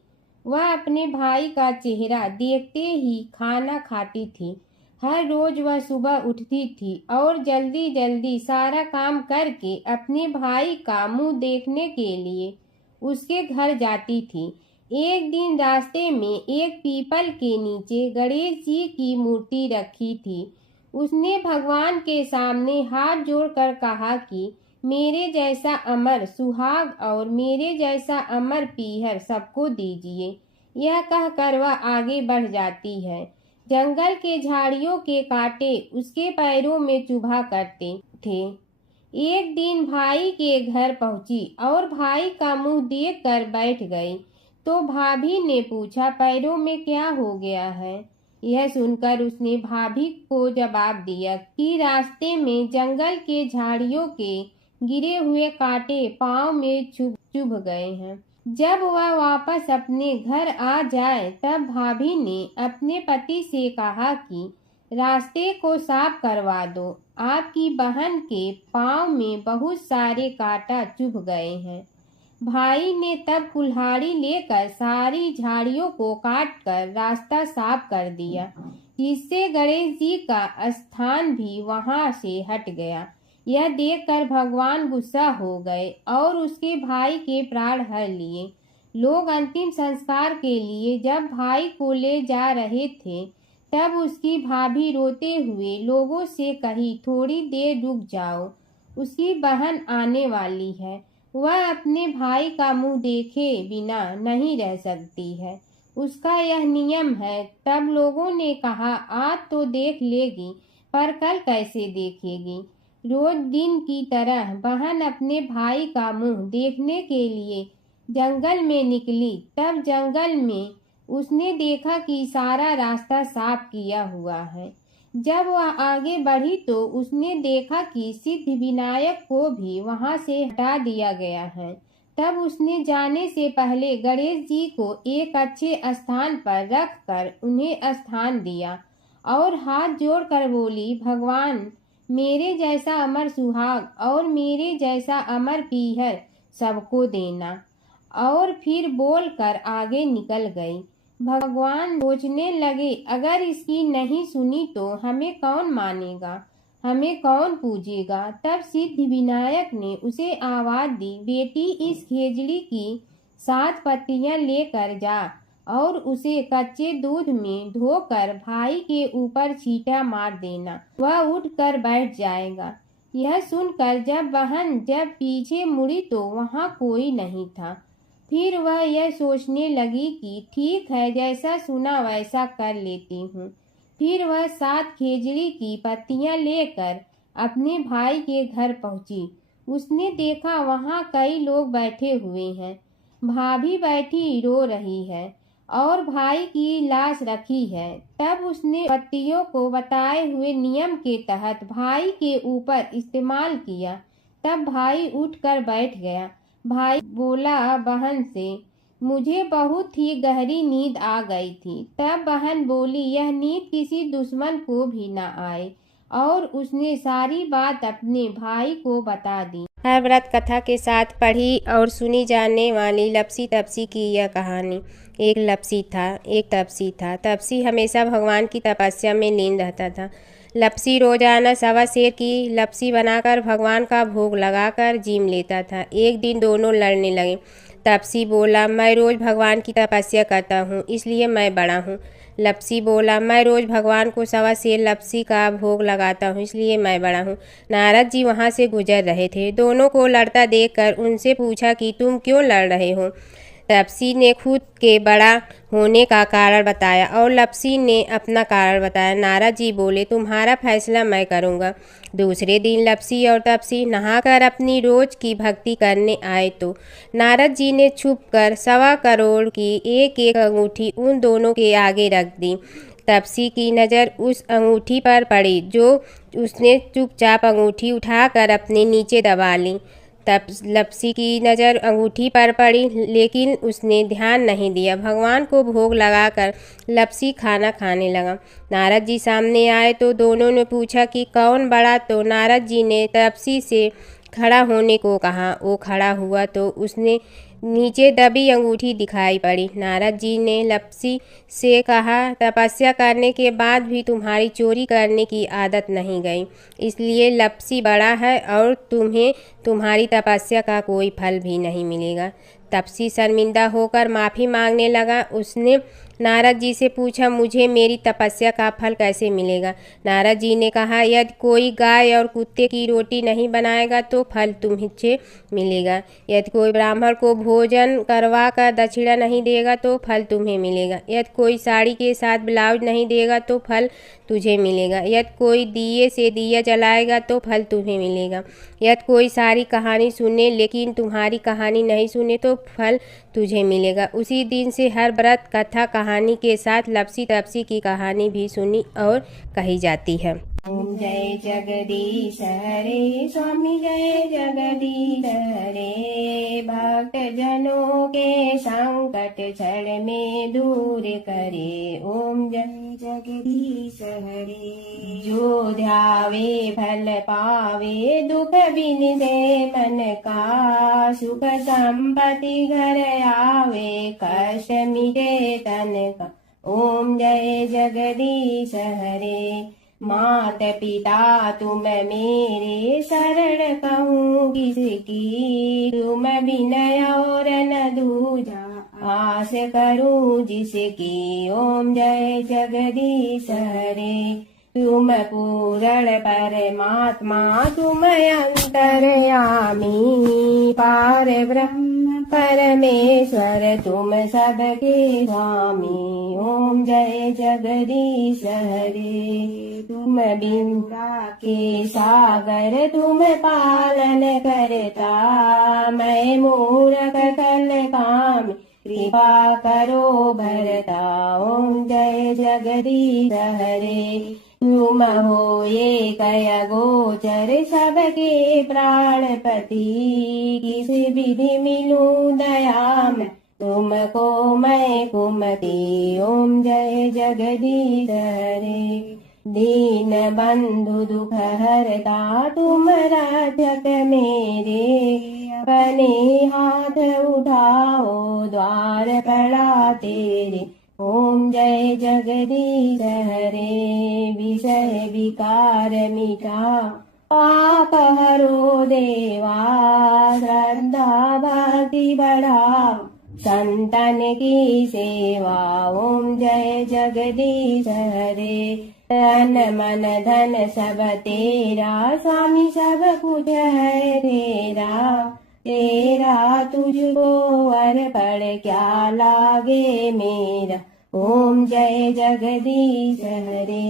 वह अपने भाई का चेहरा देखते ही खाना खाती थी। हर रोज वह सुबह उठती थी और जल्दी जल्दी सारा काम करके अपने भाई का मुंह देखने के लिए उसके घर जाती थी। एक दिन रास्ते में एक पीपल के नीचे गणेश जी की मूर्ति रखी थी। उसने भगवान के सामने हाथ जोड़कर कहा कि मेरे जैसा अमर सुहाग और मेरे जैसा अमर पीहर सबको दीजिए। यह कहकर वह आगे बढ़ जाती है। जंगल के झाड़ियों के कांटे उसके पैरों में चुभा करते थे। एक दिन भाई के घर पहुंची और भाई का मुंह देखकर बैठ गई तो भाभी ने पूछा, पैरों में क्या हो गया है? यह सुनकर उसने भाभी को जवाब दिया कि रास्ते में जंगल के झाड़ियों के गिरे हुए कांटे पांव में चुभ गए हैं। जब वह वापस अपने घर आ जाए तब भाभी ने अपने पति से कहा कि रास्ते को साफ करवा दो, आपकी बहन के पांव में बहुत सारे कांटा चुभ गए हैं। भाई ने तब कुल्हाड़ी लेकर सारी झाड़ियों को काटकर रास्ता साफ कर दिया, जिससे गणेश जी का स्थान भी वहां से हट गया। यह देखकर भगवान गुस्सा हो गए और उसके भाई के प्राण हर लिए। लोग अंतिम संस्कार के लिए जब भाई को ले जा रहे थे तब उसकी भाभी रोते हुए लोगों से कही, थोड़ी देर रुक जाओ, उसकी बहन आने वाली है। वह अपने भाई का मुंह देखे बिना नहीं रह सकती है, उसका यह नियम है। तब लोगों ने कहा, आज तो देख लेगी पर कल कैसे देखेगी? रोज दिन की तरह बहन अपने भाई का मुंह देखने के लिए जंगल में निकली। तब जंगल में उसने देखा कि सारा रास्ता साफ किया हुआ है। जब वह आगे बढ़ी तो उसने देखा कि सिद्धिविनायक को भी वहां से हटा दिया गया है। तब उसने जाने से पहले गणेश जी को एक अच्छे स्थान पर रखकर उन्हें स्थान दिया और हाथ जोड़कर बोली, भगवान, मेरे जैसा अमर सुहाग और मेरे जैसा अमर पीहर सबको देना। और फिर बोलकर आगे निकल गई। भगवान सोचने लगे, अगर इसकी नहीं सुनी तो हमें कौन मानेगा, हमें कौन पूजेगा। तब सिद्धिविनायक ने उसे आवाज दी, बेटी, इस खेजड़ी की 7 पत्तियां लेकर जा और उसे कच्चे दूध में धोकर भाई के ऊपर छींटा मार देना, वह उठकर बैठ जाएगा। यह सुनकर जब बहन पीछे मुड़ी तो वहां कोई नहीं था। फिर वह यह सोचने लगी कि ठीक है, जैसा सुना वैसा कर लेती हूँ। फिर वह 7 खेजड़ी की पत्तियां लेकर अपने भाई के घर पहुंची। उसने देखा वहां कई लोग बैठे हुए हैं। भाभी बैठी रो रही है और भाई की लाश रखी है। तब उसने पत्तियों को बताए हुए नियम के तहत भाई के ऊपर इस्तेमाल किया। तब भाई उठकर बैठ गया। भाई बोला बहन से, मुझे बहुत ही गहरी नींद आ गई थी। तब बहन बोली, यह नींद किसी दुश्मन को भी न आए। और उसने सारी बात अपने भाई को बता दी। हर व्रत कथा के साथ पढ़ी और सुनी जाने वाली लपसी तपसी की यह कहानी। एक लपसी था, एक तपसी था। तपसी हमेशा भगवान की तपस्या में लीन रहता था। लपसी रोजाना 1.25 सेर की लपसी बनाकर भगवान का भोग लगाकर जीम लेता था। एक दिन दोनों लड़ने लगे। तपसी बोला, मैं रोज भगवान की तपस्या करता हूँ, इसलिए मैं बड़ा हूँ। लपसी बोला, मैं रोज भगवान को 1.25 सेर लपसी का भोग लगाता हूँ, इसलिए मैं बड़ा हूँ। नारद जी वहाँ से गुजर रहे थे। दोनों को लड़ता देखकर उनसे पूछा कि तुम क्यों लड़ रहे हो। तपसी ने खुद के बड़ा होने का कारण बताया और लपसी ने अपना कारण बताया। नारद जी बोले, तुम्हारा फैसला मैं करूँगा। दूसरे दिन लपसी और तपसी नहाकर अपनी रोज की भक्ति करने आए तो नारद जी ने छुपकर 1.25 करोड़ की एक एक अंगूठी उन दोनों के आगे रख दी। तपसी की नज़र उस अंगूठी पर पड़ी जो उसने चुपचाप अंगूठी उठाकर अपने नीचे दबा ली। तब लपसी की नज़र अंगूठी पर पड़ी, लेकिन उसने ध्यान नहीं दिया। भगवान को भोग लगाकर लपसी खाना खाने लगा। नारद जी सामने आए तो दोनों ने पूछा कि कौन बड़ा, तो नारद जी ने तपसी से खड़ा होने को कहा। वो खड़ा हुआ तो उसने नीचे दबी अंगूठी दिखाई पड़ी। नारद जी ने लपसी से कहा, तपस्या करने के बाद भी तुम्हारी चोरी करने की आदत नहीं गई, इसलिए लपसी बड़ा है और तुम्हें तुम्हारी तपस्या का कोई फल भी नहीं मिलेगा। तपसी शर्मिंदा होकर माफ़ी मांगने लगा। उसने नारद जी से पूछा, मुझे मेरी तपस्या का फल कैसे मिलेगा। नारद जी ने कहा, यदि कोई गाय और कुत्ते की रोटी नहीं बनाएगा तो फल तुम्हें मिलेगा। यदि कोई ब्राह्मण को भोजन करवा कर दक्षिणा नहीं देगा तो फल तुम्हें मिलेगा। यदि कोई साड़ी के साथ ब्लाउज नहीं देगा तो फल तुझे मिलेगा। यदि कोई दिए से दिया जलाएगा तो फल तुम्हें मिलेगा। यदि कोई सारी कहानी सुने लेकिन तुम्हारी कहानी नहीं सुने तो फल तुझे मिलेगा। उसी दिन से हर व्रत कथा कहानी के साथ लपसी तपसी की कहानी भी सुनी और कही जाती है। ओम जय जगदीश हरे, स्वामी जय जगदीश हरे। भक्त जनों के संकट क्षण में दूर करे। ओम जय जगदीश हरे। जो ध्यावे फल पावे, दुख बिन दे मन का। सुख संपत्ति घर आवे, कष्ट मिटे तन का। ओम जय जगदीश हरे। मात पिता तुम मेरे, शरण कहूँ किसकी। तुम बिनय और न दूजा, आस करूँ जिसकी। ओम जय जगदीश हरे। तुम पूर्ण परमात्मा, तुम अंतर्यामी। पार ब्रह्म परमेश्वर तुम सबके स्वामी, ओम जय जगदीश हरे। तुम बिंदा के सागर तुम पालन करता, मैं मूरख कल काम कृपा करो भरता, ओम जय जगदीश हरे। तुम हो ये कय गोचर सबके प्राणपति, किस विधि मिलूं दया में तुमको मैं कुमति, ओम जय जगदीश हरे। दीन बंधु दुख हरता तुम रक्षक मेरे, अपने हाथ उठाओ द्वार पड़ा तेरे, ओम जय जगदीश हरे। विषय विकार मिटा पाप हरो देवा, श्रद्धा भक्ति बढ़ाओ संतन की सेवा, ओम जय जगदीश हरे। तन मन धन सब तेरा, स्वामी सब कुछ है तेरा, तेरा तुझको अर्पण क्या लागे मेरा, ओम जय जगदीश हरे।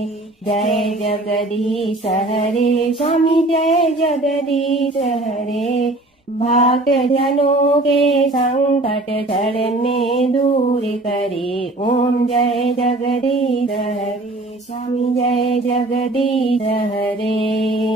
जय जगदीश हरे स्वामी जय जगदीश हरे। भक्त जनों के संकट क्षण में दूर करे, ओम जय जगदीश हरे स्वामी जय जगदीश हरे।